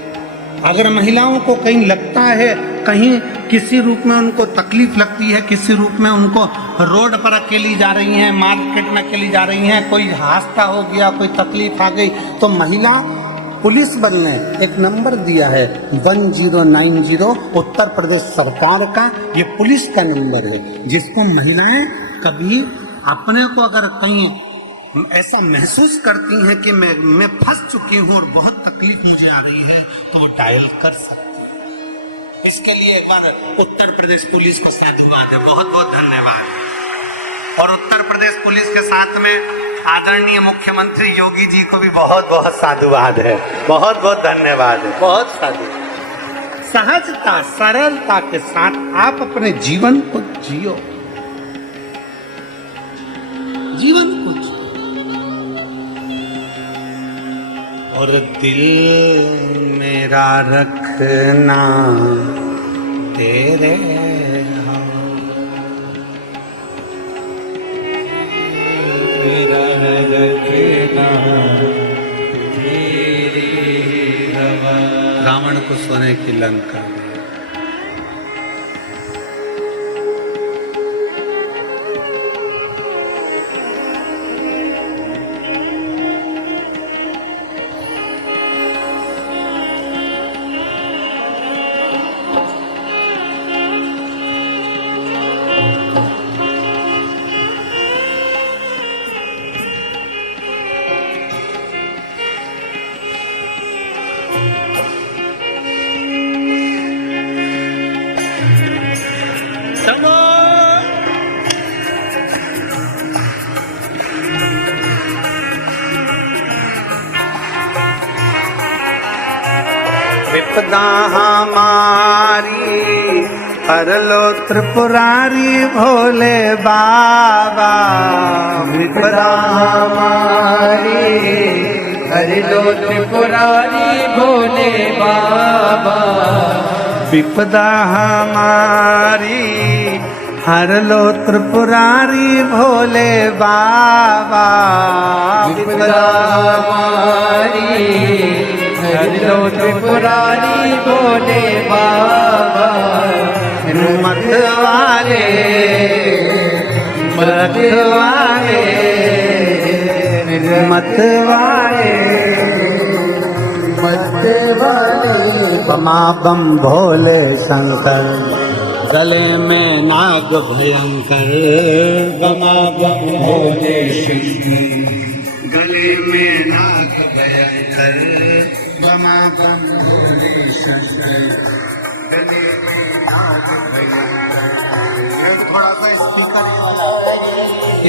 अगर महिलाओं को कहीं लगता है, कहीं किसी रूप में उनको तकलीफ लगती है, किसी रूप में उनको रोड पर अकेली जा रही हैं, मार्केट में अकेली जा रही हैं, कोई हादसा हो गया, कोई तकलीफ आ गई, तो महिला पुलिस बल ने एक नंबर दिया है 1090, उत्तर प्रदेश सरकार का ये पुलिस का नंबर है, जिसको महिलाएं कभी अपने को अगर कहीं ऐसा महसूस करती हैं कि मैं फंस चुकी हूँ और बहुत तकलीफ मुझे आ रही है, तो वो डायल कर सकती है। इसके लिए एक बार उत्तर प्रदेश पुलिस को साधुवाद है, बहुत बहुत धन्यवाद। और उत्तर प्रदेश पुलिस के साथ में आदरणीय मुख्यमंत्री योगी जी को भी बहुत बहुत साधुवाद है, बहुत बहुत धन्यवाद है, बहुत साधु। सहजता सरलता के साथ आप अपने जीवन को जियो, जीवन को जियो, और दिल मेरा रखना तेरे मेरा रखना तेरी हवा। रावण को सोने की लंका में शंभो विपदा हमारी हर लो त्रिपुरारी भोले बाबा। विपदा हमारी हर लो त्रिपुरारी भोले बाबा। विपदा हमारी हर लो त्रिपुरारी भोले बाबा। विपदा हमारी हर लो त्रिपुरारी भोले बाबा। मत वाले मत वाले मत वाले मत वाले बमा बम भोले शंकर गले में नाग भयंकर। बमा बम भोले शंकर गले में नाग भयंकर। बमा बम भोले शंकर गले में नाग भयंकर। थोड़ा सा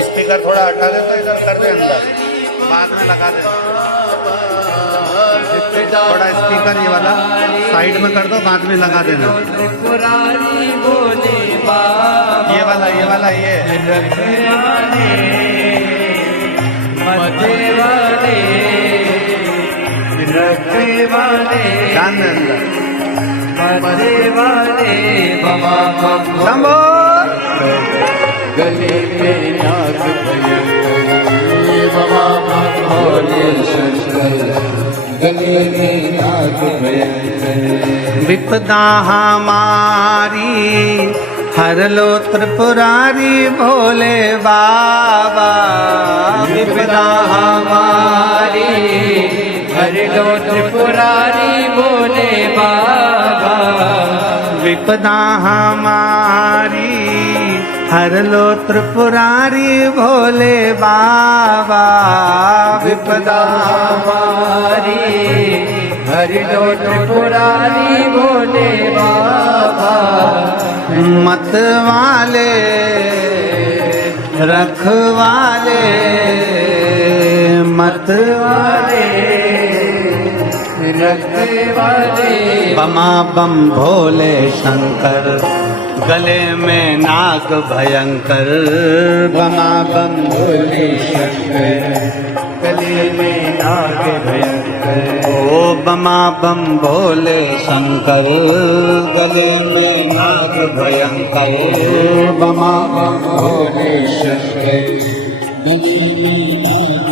स्पीकर थोड़ा हटा दे तो इधर कर दे अंदर, बाद में लगा दे। थोड़ा स्पीकर ये वाला साइड में कर दो, बाद में लगा देना। त्रिपुरारी भोले बाबा। ये वाला ये रखने वाले मते वाले रखने वाले ध्यान दे अंदर। मते वाले बाबा बाबा। शंभो गले में नाग भयंकर बाबा भोले शंकर। गले में नाग भयंकर। विपदा हमारी हर लो त्रिपुरारी भोले बाबा। विपदा हमारी हर लो त्रिपुरारी भोले बाबा। विपदा हमारी हर लो त्रिपुरारी भोले बाबा। विपदा हमारी हर लो त्रिपुरारी भोले बाबा। मत वाले रखवाले मत वाले रखने वाले बमा बम भोले शंकर गले में नाग भयंकर। बमा बम भोले शंकर गले में नाग भयंकर। ओ बमा बम भोले शंकर गले में नाग भयंकर। बमा बम भोले शंकर गले में नाग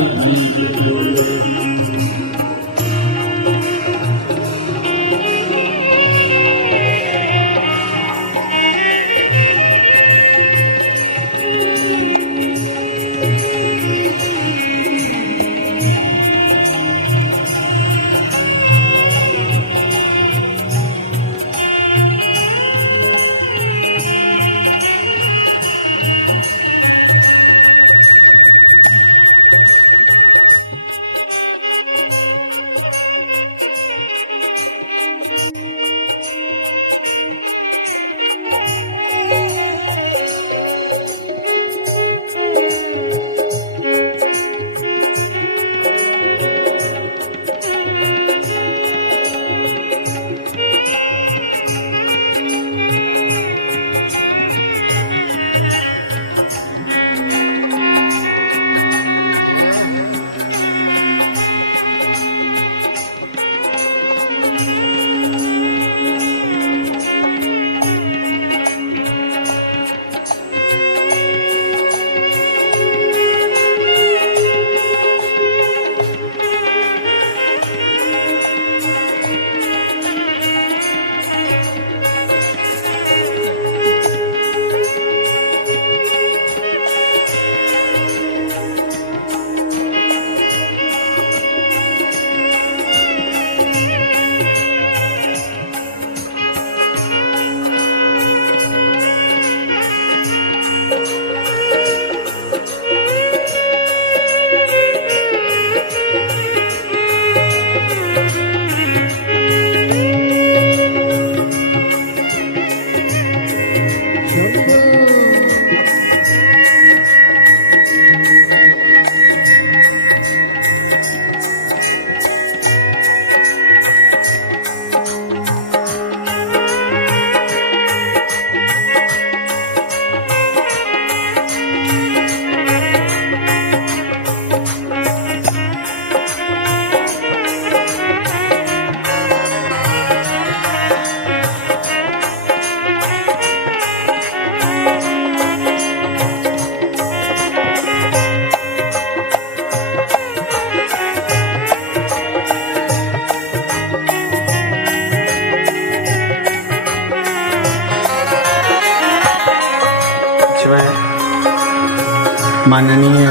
माननीय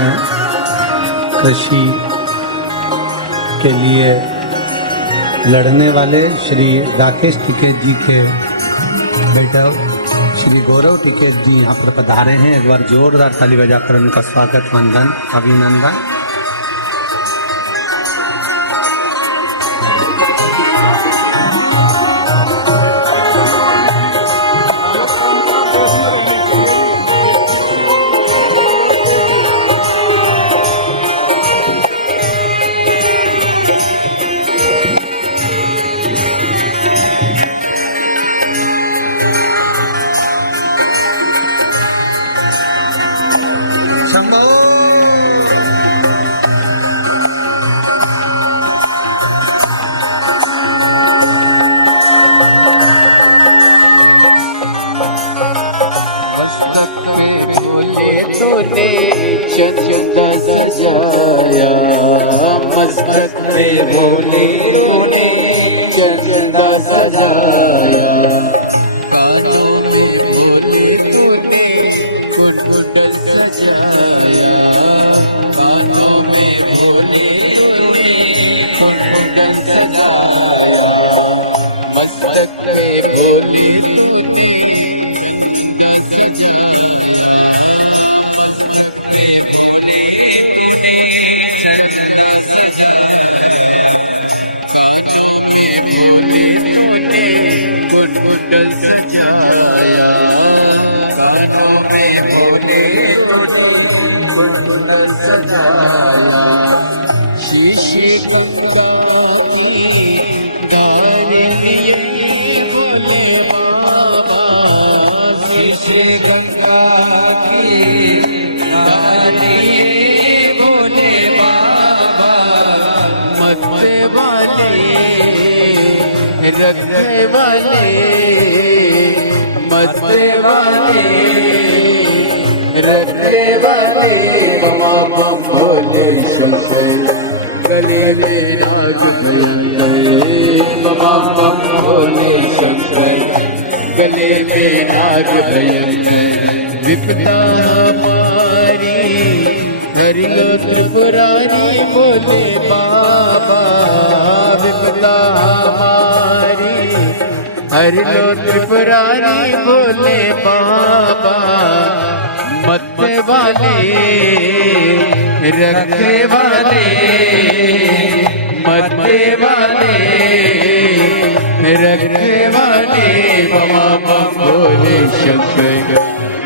कृषि के लिए लड़ने वाले श्री राकेश टिकैत जी के बेटा श्री गौरव टिकैत जी यहाँ पर पधारे हैं। एक बार जोरदार ताली बजाकर उनका स्वागत वंदन अभिनंदन। चंदा सजाया मस्तक में भोले तूने चंदा सजाया कानों में भोले तूने कुंडल सजाया कानों में भोले तूने कुंडल सजाया मस्तक में भोले तूने कुंडल सजाया कानों में भोले कुंडल सजाया शीशी गंगा की धारिणी भोले बाबा शीशी गंगा की धारिणी भोले बाबा मत वाले रखने वाले मरने वाले रखने वाले ममा बम भोले शंकर गले में नाग भयंकर ममा बम भोले शंकर गले में नाग भयंकर विपदा हमारी हरि लो त्रिपुरारी बोले बाबा विपदा हमारी हरि लो त्रिपुरारी बोले बाबा मत वाले रखने वाले मत वाले रखने वाले ममा बम भोले शंकर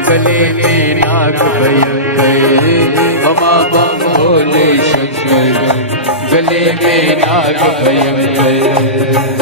गले में नाग भयंकर ममा बम भोले शंकर गले में नाग भयंकर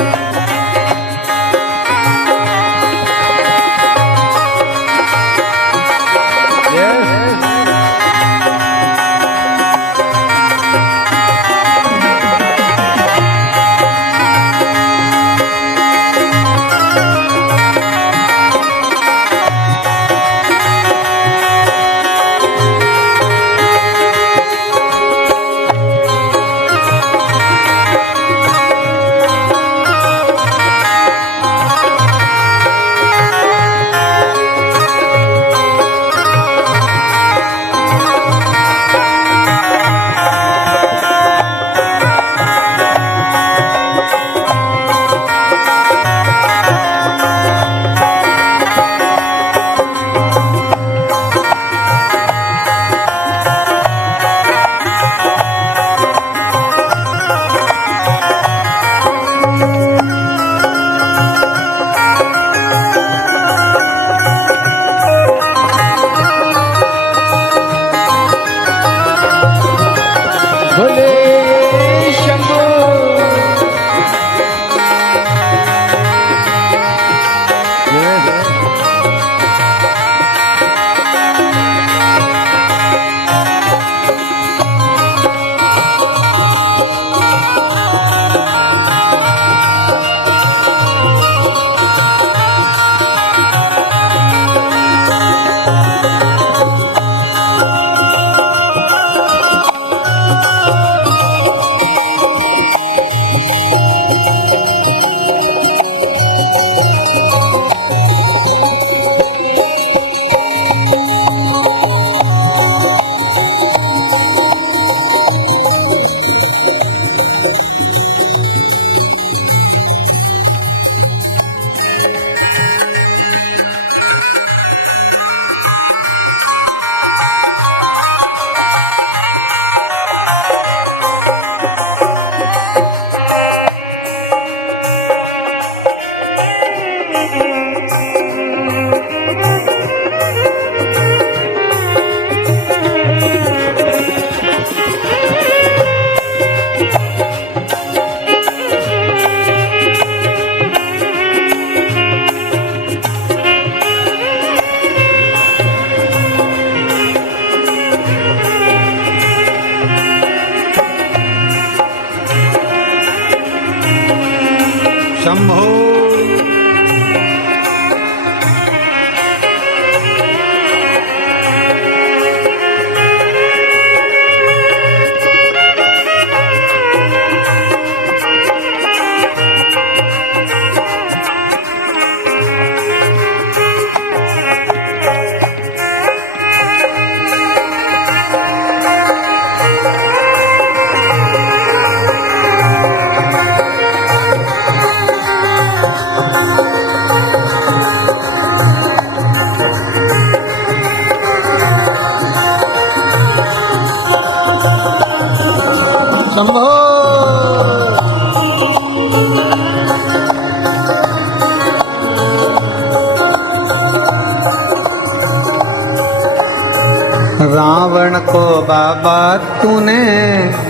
रावण को बाबा तूने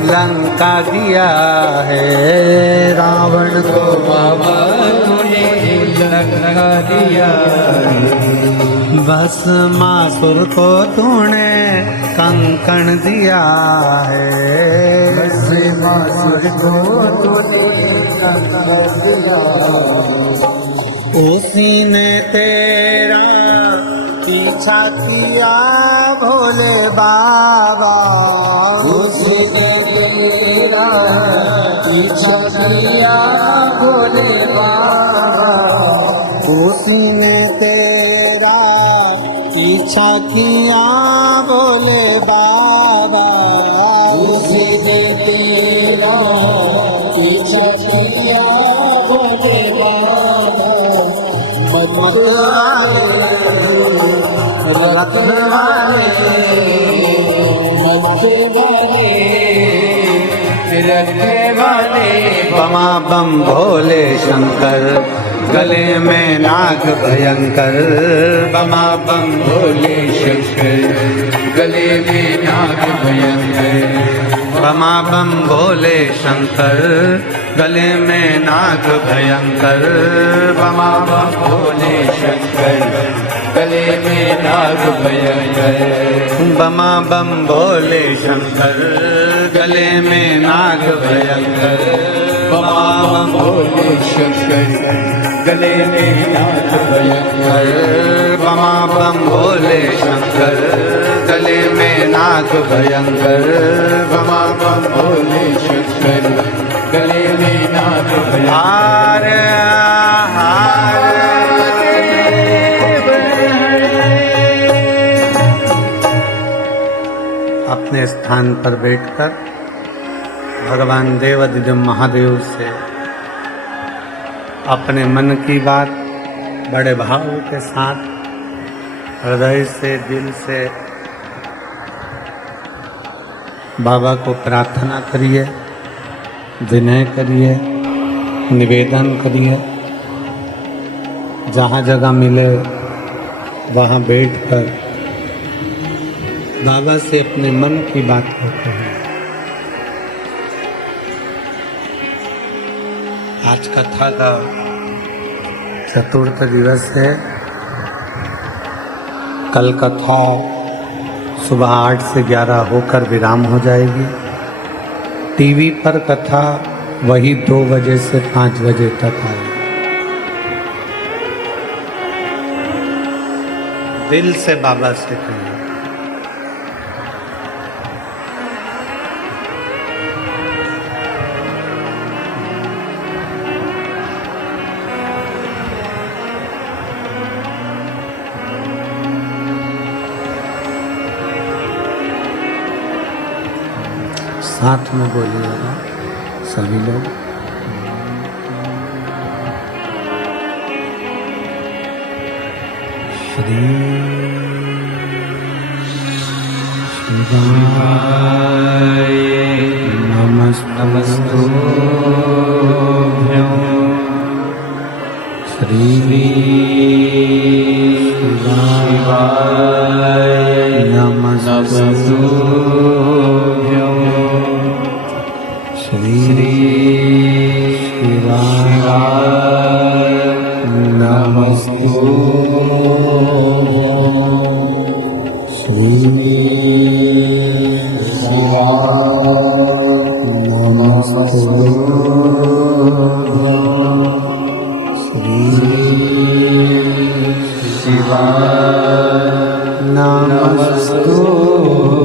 लंका दिया है, रावण को बाबा तूने लंका दिया है। भस्मासुर को तूने कंकण दिया है, भस्मासुर को तूने कंकण दिया है। उसी ने तेरा पीछा किया भोले बाबा, उसी ने तेरा पीछा किया भोले बाबा, उसी ने तेरा पीछा किया भोले बाबा, उसी ने तेरा पीछा किया भोले बाबा। रखने वाले बमा बम भोले शंकर, गले में नाग भयंकर, बमा बम भोले शंकर, गले में नाग भयंकर। बमा बम भोले शंकर, गले में नाग भयंकर, बमा बम भोले शंकर, गले में नाग भयंकर। बमा बम भोले शंकर, गले में नाग भयंकर, बमा बम भोले शंकर, गले में नाग भयंकर। बमा बम भोले शंकर, गले में नाग भयंकर, बमा बम भोले शंकर, गले में नाग भयंकर। हार हार अपने स्थान पर बैठकर भगवान देवाधिदेव महादेव से अपने मन की बात बड़े भाव के साथ, हृदय से, दिल से बाबा को प्रार्थना करिए, विनय करिए, निवेदन करिए। जहाँ जगह मिले वहाँ बैठकर बाबा से अपने मन की बात करते हैं। आज कथा का चतुर्थ दिवस है। कल कथा सुबह 8 से 11 होकर विराम हो जाएगी। टीवी पर कथा वही 2 बजे से 5 बजे तक आएगी। दिल से बाबा से कहिए, साथ में बोलिएगा सभी लोग। श्री शिवाय नमस्तुभ्यं। श्री शिवाय नमस्तुभ्यं। श्री शिवाय नमस्तुभ्यं।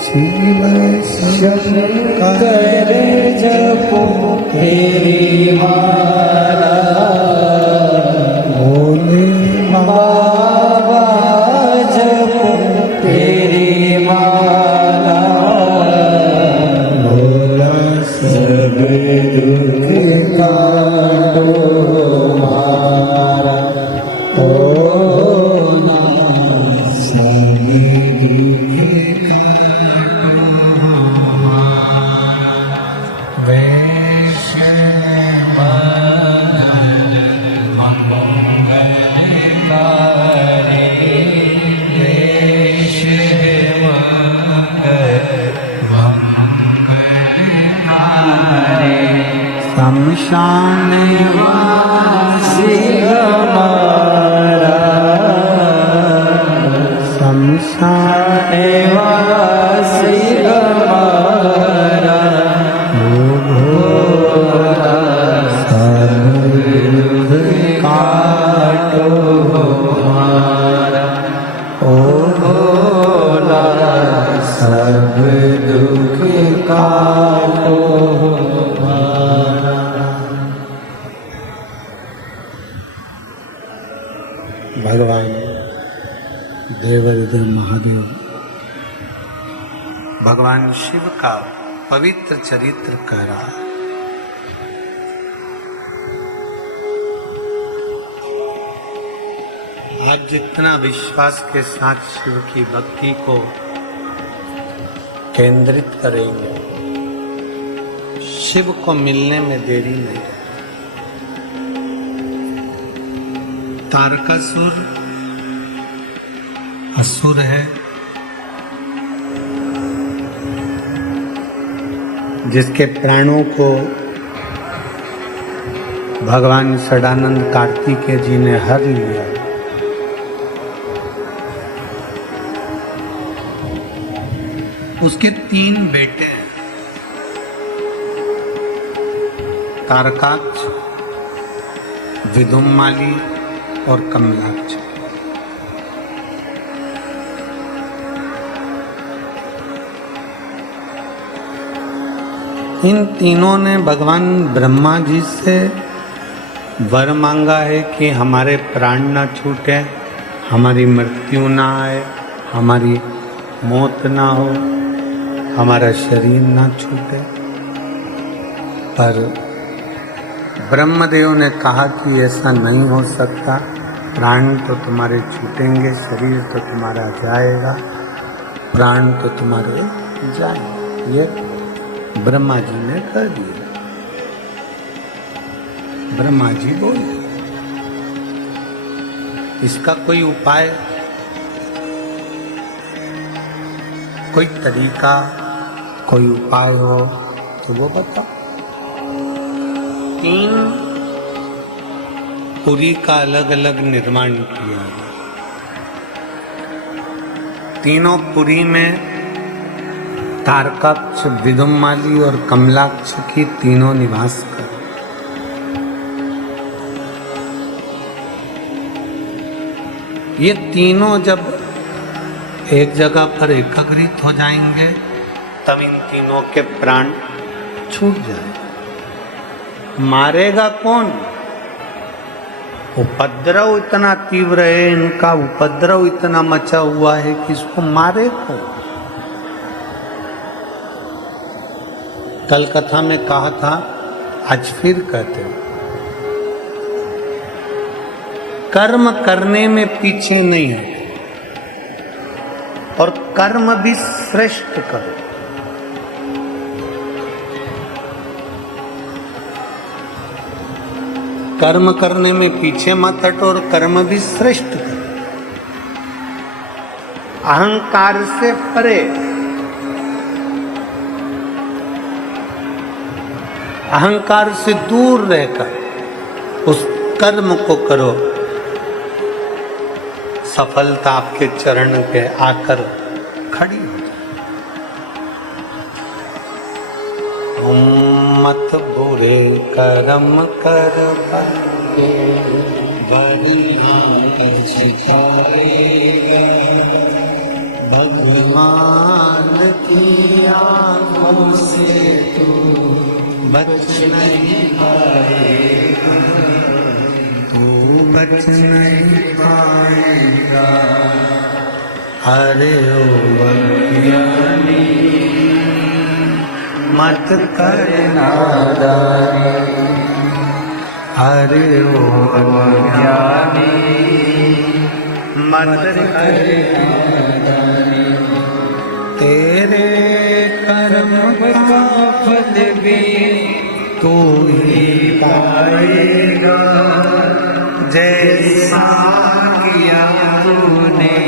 श्री भोले शमशान वासी हमारा शमशान वासी हमारा भोला सब दुख काटो हमारा ओ भोला सब दुख काटो हमारा। भगवान देवाधिदेव महादेव भगवान शिव का पवित्र चरित्र कह रहा है। आप जितना विश्वास के साथ शिव की भक्ति को केंद्रित करेंगे, शिव को मिलने में देरी नहीं। तारकासुर असुर है जिसके प्राणों को भगवान सदानंद कार्तिकेय जी ने हर लिया। उसके 3 बेटे हैं, तारकाक्ष, विदुम्माली और कमलाक्ष। इन तीनों ने भगवान ब्रह्मा जी से वर मांगा है कि हमारे प्राण ना छूटे, हमारी मृत्यु ना आए, हमारी मौत ना हो, हमारा शरीर ना छूटे। पर ब्रह्मदेव ने कहा कि ऐसा नहीं हो सकता, प्राण तो तुम्हारे छूटेंगे, शरीर तो तुम्हारा जाएगा, प्राण तो तुम्हारे जाएंगे। ये ब्रह्मा जी ने कर दिया। ब्रह्मा जी बोले इसका कोई उपाय, कोई तरीका, कोई उपाय हो तो वो बताओ। 3 पुरी का अलग अलग निर्माण किया गया। तीनों पुरी में तारकाक्ष, विदुम्माली और कमलाक्ष की तीनों निवास कर। ये तीनों जब एक जगह पर एकत्रित हो जाएंगे तब इन तीनों के प्राण छूट जाएंगे। मारेगा कौन? उपद्रव इतना तीव्र है, इनका उपद्रव इतना मचा हुआ है कि इसको मारे कौन? कल कथा में कहा था, आज फिर कहते हैं, कर्म करने में पीछे नहीं है और कर्म भी श्रेष्ठ करो। कर्म करने में पीछे मत हटो और कर्म भी श्रेष्ठ करो। अहंकार से परे, अहंकार से दूर रहकर उस कर्म को करो, सफलता आपके चरण पे आकर खड़ी हो जाए। मत बुरे कर्म कर के बढ़िया पछताएगा, भगवान की आंखों से तू बच नहीं पाएगा, तू बच नहीं पाएगा। अरे ओ अज्ञानी मत कर नादानी, अरे ओ अज्ञानी मत कर नादानी। तेरे कर्म का फल भी तू ही पाएगा, जैसा किया तूने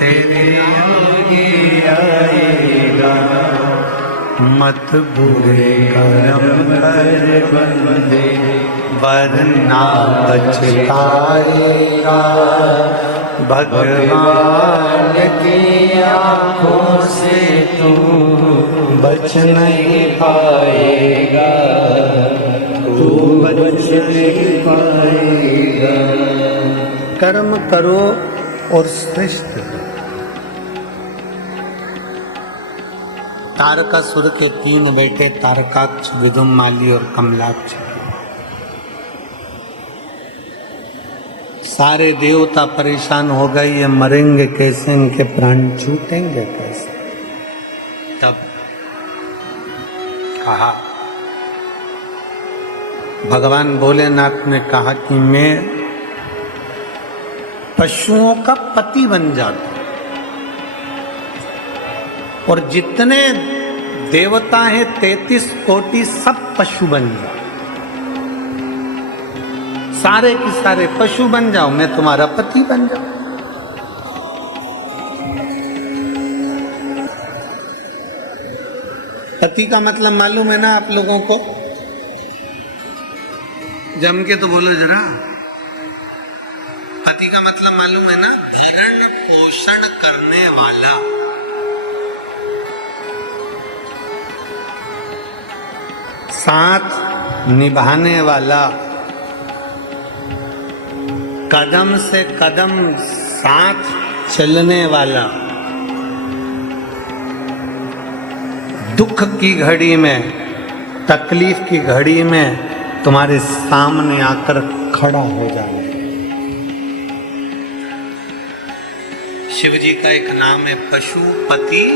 तेरे आगे आएगा, मत बुरे कर्म कर बंदे वरना पछताएगा। भगवान की आँखों से तू बच नहीं पाएगा, तू बच नहीं पाएगा। कर्म करो और श्रेष्ठ हो। तारकासुर के 3 बेटे तारकाक्ष, विदुम्माली और कमलाक्ष। सारे देवता परेशान हो गए, ये मरेंगे कैसे, इनके प्राण छूटेंगे कैसे। तब कहा, भगवान भोलेनाथ ने कहा कि मैं पशुओं का पति बन जाता और जितने देवता हैं 33 कोटि सब पशु बन जाओ, सारे के सारे पशु बन जाओ, मैं तुम्हारा पति बन जाऊं। पति का मतलब मालूम है ना आप लोगों को? जम के तो बोलो जरा। पति का मतलब मालूम है ना? भरण पोषण करने वाला। साथ निभाने वाला, कदम से कदम साथ चलने वाला, दुख की घड़ी में, तकलीफ की घड़ी में तुम्हारे सामने आकर खड़ा हो जाए। शिव जी का एक नाम है पशुपति।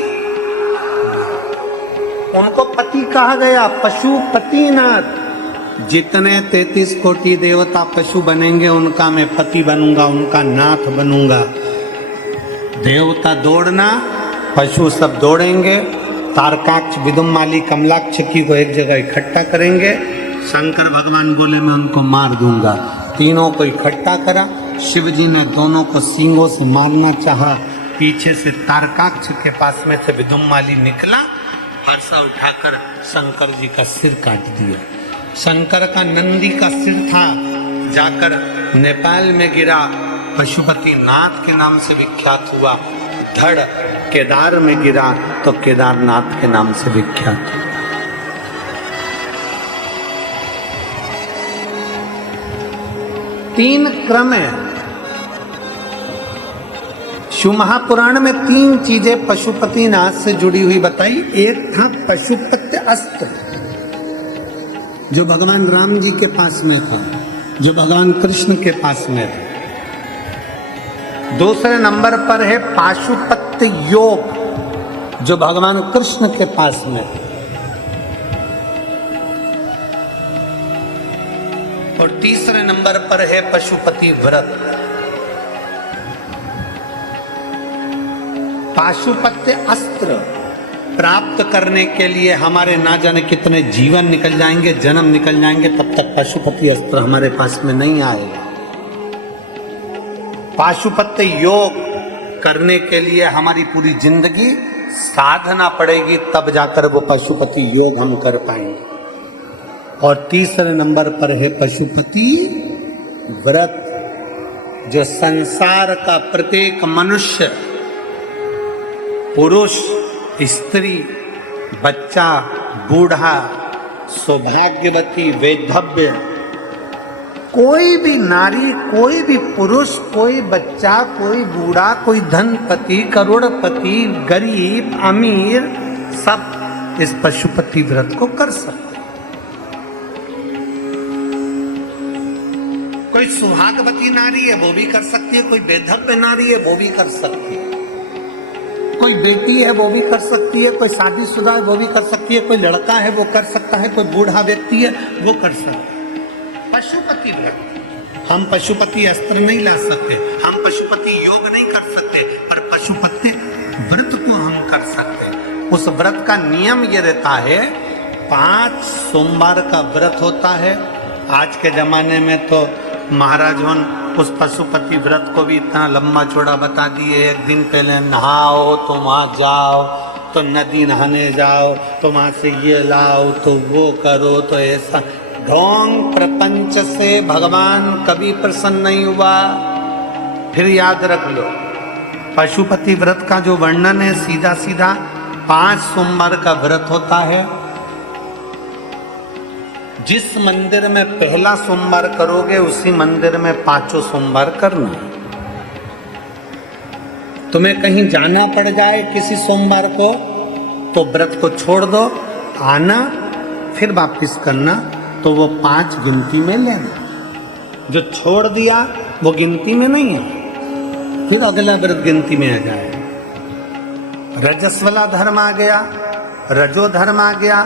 उनको पति कहा गया, पशुपतिनाथ। जितने 33 कोटि देवता पशु बनेंगे उनका मैं पति बनूंगा, उनका नाथ बनूंगा। देवता दौड़ना, पशु सब दौड़ेंगे। तारकाक्ष, विदुम्माली, कमलाक्ष की को एक जगह इकट्ठा करेंगे। शंकर भगवान बोले मैं उनको मार दूंगा। तीनों को इकट्ठा करा। शिव जी ने दोनों को सींगों से मारना चाहा। पीछे से तारकाक्ष के पास में से विदुम्माली निकला, फरसा उठाकर शंकर जी का सिर काट दिया। शंकर का नंदी का सिर था, जाकर नेपाल में गिरा, पशुपति नाथ के नाम से विख्यात हुआ। धड़ केदार में गिरा तो केदारनाथ के नाम से विख्यात हुआ। तीन क्रम है। शिव महापुराण में 3 चीजें पशुपतिनाथ से जुड़ी हुई बताई। एक था पशुपत्य अस्त्र, जो भगवान राम जी के पास में था, जो भगवान कृष्ण के पास में था। दूसरे नंबर पर है पाशुपत्य योग, जो भगवान कृष्ण के पास में है। और तीसरे नंबर पर है पशुपति व्रत। पाशुपत्य अस्त्र प्राप्त करने के लिए हमारे ना जाने कितने जीवन निकल जाएंगे, जन्म निकल जाएंगे, तब तक पशुपति अस्त्र हमारे पास में नहीं आएगा। पाशुपत्य योग करने के लिए हमारी पूरी जिंदगी साधना पड़ेगी, तब जाकर वो पशुपति योग हम कर पाएंगे। और तीसरे नंबर पर है पशुपति व्रत, जो संसार का प्रत्येक मनुष्य, पुरुष, स्त्री, बच्चा, बूढ़ा, सौभाग्यवती, वैधव्य, कोई भी नारी, कोई भी पुरुष, कोई बच्चा, कोई बूढ़ा, कोई धनपति, करोड़पति, गरीब, अमीर, सब इस पशुपति व्रत को कर सकते। कोई सुहागवती नारी है वो भी कर सकती है, कोई वैधव्य नारी है वो भी कर सकती है, कोई बेटी है वो भी कर सकती है, कोई शादीशुदा है वो भी कर सकती है, कोई लड़का है वो कर सकता है, कोई बूढ़ा व्यक्ति है वो कर सकता है। पशुपति व्रत। हम पशुपति अस्त्र नहीं ला सकते, हम पशुपति योग नहीं कर सकते, पर पशुपति व्रत को हम कर सकते। उस व्रत का नियम ये रहता है, 5 सोमवार का व्रत होता है। आज के जमाने में तो महाराज उस पशुपति व्रत को भी इतना लंबा चौड़ा बता दिए। एक दिन पहले नहाओ तो वहां जाओ, तो नदी नहाने जाओ, तो वहां से ये लाओ, तो वो करो, तो ऐसा ढोंग प्रपंच से भगवान कभी प्रसन्न नहीं हुआ। फिर याद रख लो, पशुपति व्रत का जो वर्णन है सीधा सीधा 5 सोमवार का व्रत होता है। जिस मंदिर में पहला सोमवार करोगे उसी मंदिर में 5 सोमवार करना है। तुम्हें कहीं जाना पड़ जाए किसी सोमवार को तो व्रत को छोड़ दो, आना फिर वापिस करना, तो वो 5 गिनती में लेना। जो छोड़ दिया वो गिनती में नहीं है, फिर अगला व्रत गिनती में आ जाए। रजस वाला धर्म आ गया, रजो धर्म आ गया,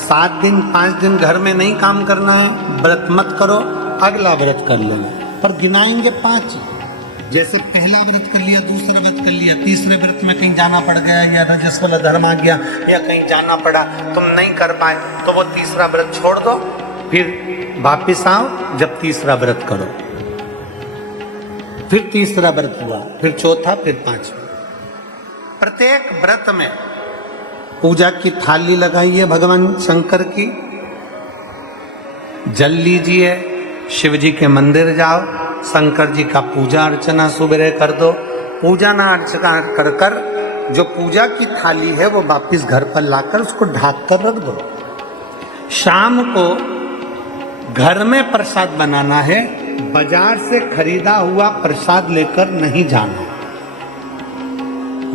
7 दिन 5 दिन घर में नहीं काम करना है, व्रत मत करो, अगला व्रत कर लेना, पर गिनाएंगे 5। जैसे पहला व्रत कर लिया, दूसरा व्रत कर लिया, तीसरे व्रत में कहीं जाना पड़ गया या रजस वाला धर्म आ गया या कहीं जाना पड़ा, तुम नहीं कर पाए, तो वो तीसरा व्रत छोड़ दो, फिर वापिस आओ, जब तीसरा व्रत करो, फिर तीसरा व्रत हुआ, फिर चौथा, फिर 5वां। प्रत्येक व्रत में पूजा की थाली लगाइए भगवान शंकर की, जल लीजिए, शिव जी के मंदिर जाओ, शंकर जी का पूजा अर्चना सुबह कर दो। पूजा ना अर्चना कर कर जो पूजा की थाली है वो वापिस घर पर लाकर उसको ढाक कर रख दो। शाम को घर में प्रसाद बनाना है, बाजार से खरीदा हुआ प्रसाद लेकर नहीं जाना।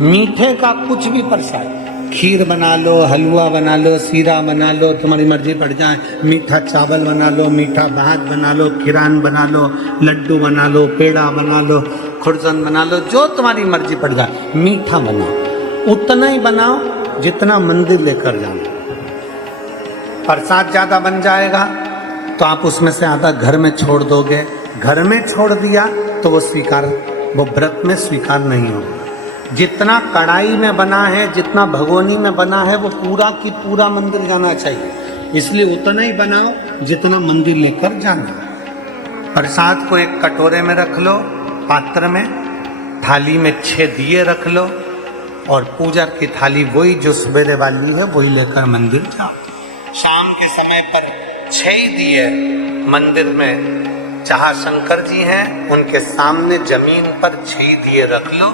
मीठे का कुछ भी प्रसाद, खीर बना लो, हलवा बना लो, सीरा बना लो, तुम्हारी मर्जी पड़ जाए, मीठा चावल बना लो, मीठा भात बना लो, खीरान बना लो, लड्डू बना लो, पेड़ा बना लो, खुरसन बना लो, जो तुम्हारी मर्जी पड़ जाए, मीठा बनाओ, उतना ही बनाओ जितना मंदिर लेकर जाना। प्रसाद ज्यादा बन जाएगा तो आप उसमें से आधा घर में छोड़ दोगे, घर में छोड़ दिया तो वो व्रत में स्वीकार नहीं होगा। जितना कढ़ाई में बना है, जितना भगोनी में बना है, वो पूरा की पूरा मंदिर जाना चाहिए, इसलिए उतना ही बनाओ जितना मंदिर लेकर जाना। प्रसाद को एक कटोरे में रख लो, पात्र में, थाली में 6 दिए रख लो, और पूजा की थाली वही जो सवेरे वाली है वही लेकर मंदिर जाओ। शाम के समय पर 6 दिए मंदिर में, जहाँ शंकर जी हैं उनके सामने जमीन पर 6 दिए रख लो।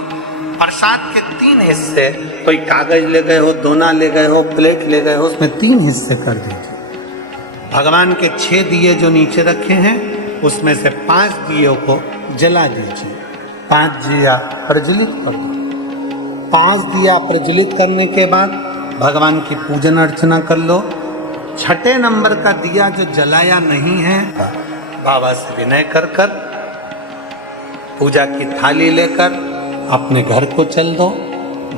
प्रसाद के 3 हिस्से, कोई कागज ले गए हो, दोना ले गए हो, प्लेट ले गए हो, उसमें 3 हिस्से कर दीजिए। भगवान के 6 दिए जो नीचे रखे हैं उसमें से 5 दियों को जला दीजिए, 5 दिया प्रज्वलित कर दो। 5 दिया प्रज्वलित करने के बाद भगवान की पूजन अर्चना कर लो। 6ठे नंबर का दिया जो जलाया नहीं है, बाबा से विनय कर कर पूजा की थाली लेकर अपने घर को चल दो।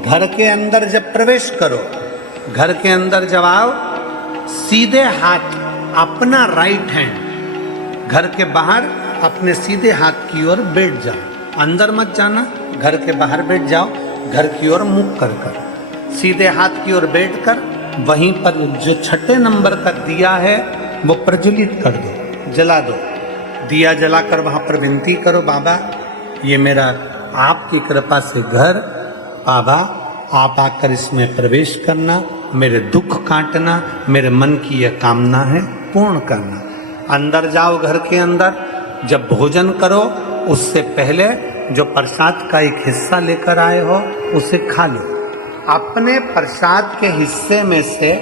घर के अंदर जब प्रवेश करो, घर के अंदर जब आओ, सीधे हाथ अपना राइट हैंड घर के बाहर अपने सीधे हाथ की ओर बैठ जाओ। अंदर मत जाना, घर के बाहर बैठ जाओ, घर की ओर मुख कर कर सीधे हाथ की ओर बैठकर वहीं पर जो 6ठे नंबर का दिया है वो प्रज्वलित कर दो, जला दो। दिया जलाकर वहां पर विनती करो, बाबा ये मेरा आपकी कृपा से घर, बाबा आप आकर इसमें प्रवेश करना, मेरे दुख काटना, मेरे मन की यह कामना है पूर्ण करना। अंदर जाओ, घर के अंदर जब भोजन करो उससे पहले जो प्रसाद का एक हिस्सा लेकर आए हो उसे खा लो। अपने प्रसाद के हिस्से में से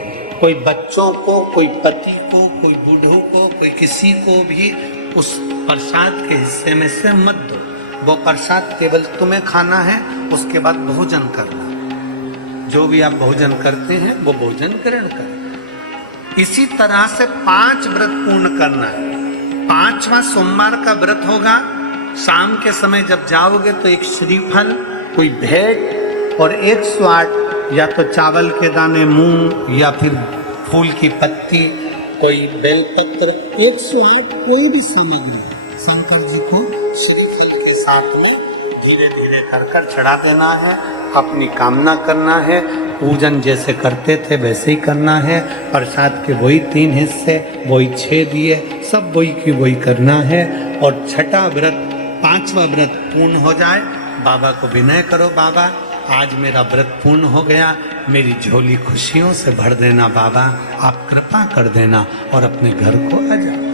कोई बच्चों को, कोई पति को, कोई बूढ़ों को, कोई किसी को भी उस प्रसाद के हिस्से में से मत दो। वो प्रसाद केवल तुम्हें खाना है, उसके बाद भोजन करना। जो भी आप भोजन करते हैं वो भोजन ग्रहण करें। इसी तरह से 5 व्रत पूर्ण करना है। 5वां सोमवार का व्रत होगा। शाम के समय जब जाओगे तो एक श्रीफल, कोई भेंट और 108 या तो चावल के दाने, मूंग या फिर फूल की पत्ती, कोई बेलपत्र, 108 कोई भी सामग्री शंकर जी को श्रीफल के साथ में धीरे धीरे कर कर चढ़ा देना है। अपनी कामना करना है। पूजन जैसे करते थे वैसे ही करना है। प्रसाद के वही 3 हिस्से, वही 6 दिए, सब वही की वही करना है। और 6ठा व्रत, 5वां व्रत पूर्ण हो जाए, बाबा को विनय करो, बाबा आज मेरा व्रत पूर्ण हो गया, मेरी झोली खुशियों से भर देना बाबा, आप कृपा कर देना और अपने घर को आ जाओ।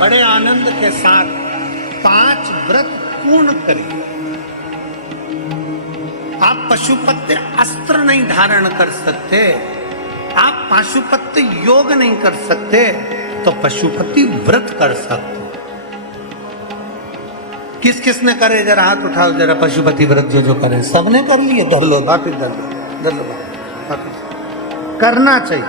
बड़े आनंद के साथ 5 व्रत पूर्ण करें। आप पशुपत्य अस्त्र नहीं धारण कर सकते, आप पशुपत्य योग नहीं कर सकते, तो पशुपति व्रत कर सकते। किस किस ने करे, जरा हाथ उठाओ जरा। पशुपति व्रत जो जो करे सबने कर लिए। धर लो वापिस, धर लो वापिस। करना चाहिए।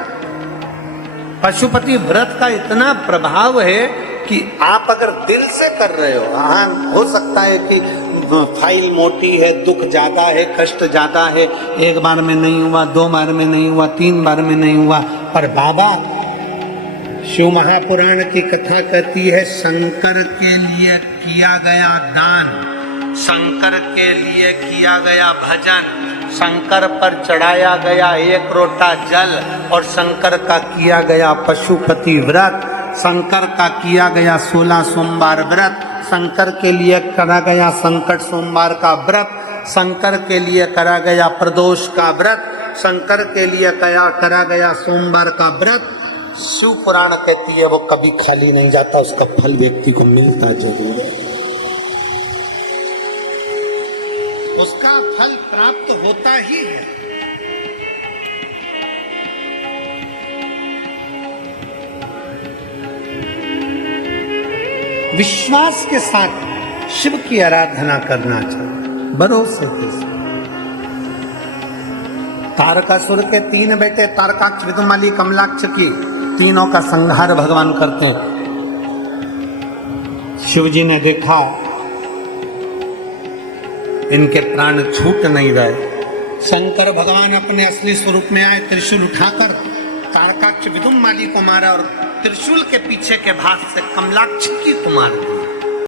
पशुपति व्रत का इतना प्रभाव है कि आप अगर दिल से कर रहे हो, हाँ हो सकता है कि फाइल मोटी है, दुख ज्यादा है, कष्ट ज्यादा है, 1 बार में नहीं हुआ, 2 बार में नहीं हुआ, 3 बार में नहीं हुआ, पर बाबा शिव महापुराण की कथा कहती है शंकर के लिए किया गया दान, शंकर के लिए किया गया भजन, शंकर पर चढ़ाया गया 1 लोटा जल और शंकर का किया गया पशुपति व्रत, शंकर का किया गया 16 सोमवार व्रत, शंकर के लिए करा गया संकट सोमवार का व्रत, शंकर के लिए करा गया प्रदोष का व्रत, शंकर के लिए करा गया सोमवार का व्रत। शिव पुराण कहती है वो कभी खाली नहीं जाता, उसका फल व्यक्ति को मिलता जरूर है, उसका फल प्राप्त होता ही है। विश्वास के साथ शिव की आराधना करना चाहिए, भरोसे के साथ। तारकासुर के 3 बेटे तारकाक्ष, विदुमाली, कमलाक्ष की तीनों का संहार भगवान करते हैं। शिव जी ने देखा इनके प्राण छूट नहीं रहे, शंकर भगवान अपने असली स्वरूप में आए, त्रिशूल उठाकर तारकाक्ष विदुमाली को मारा और त्रिशूल के पीछे के भाग से कमलाक्ष की को मार दिया।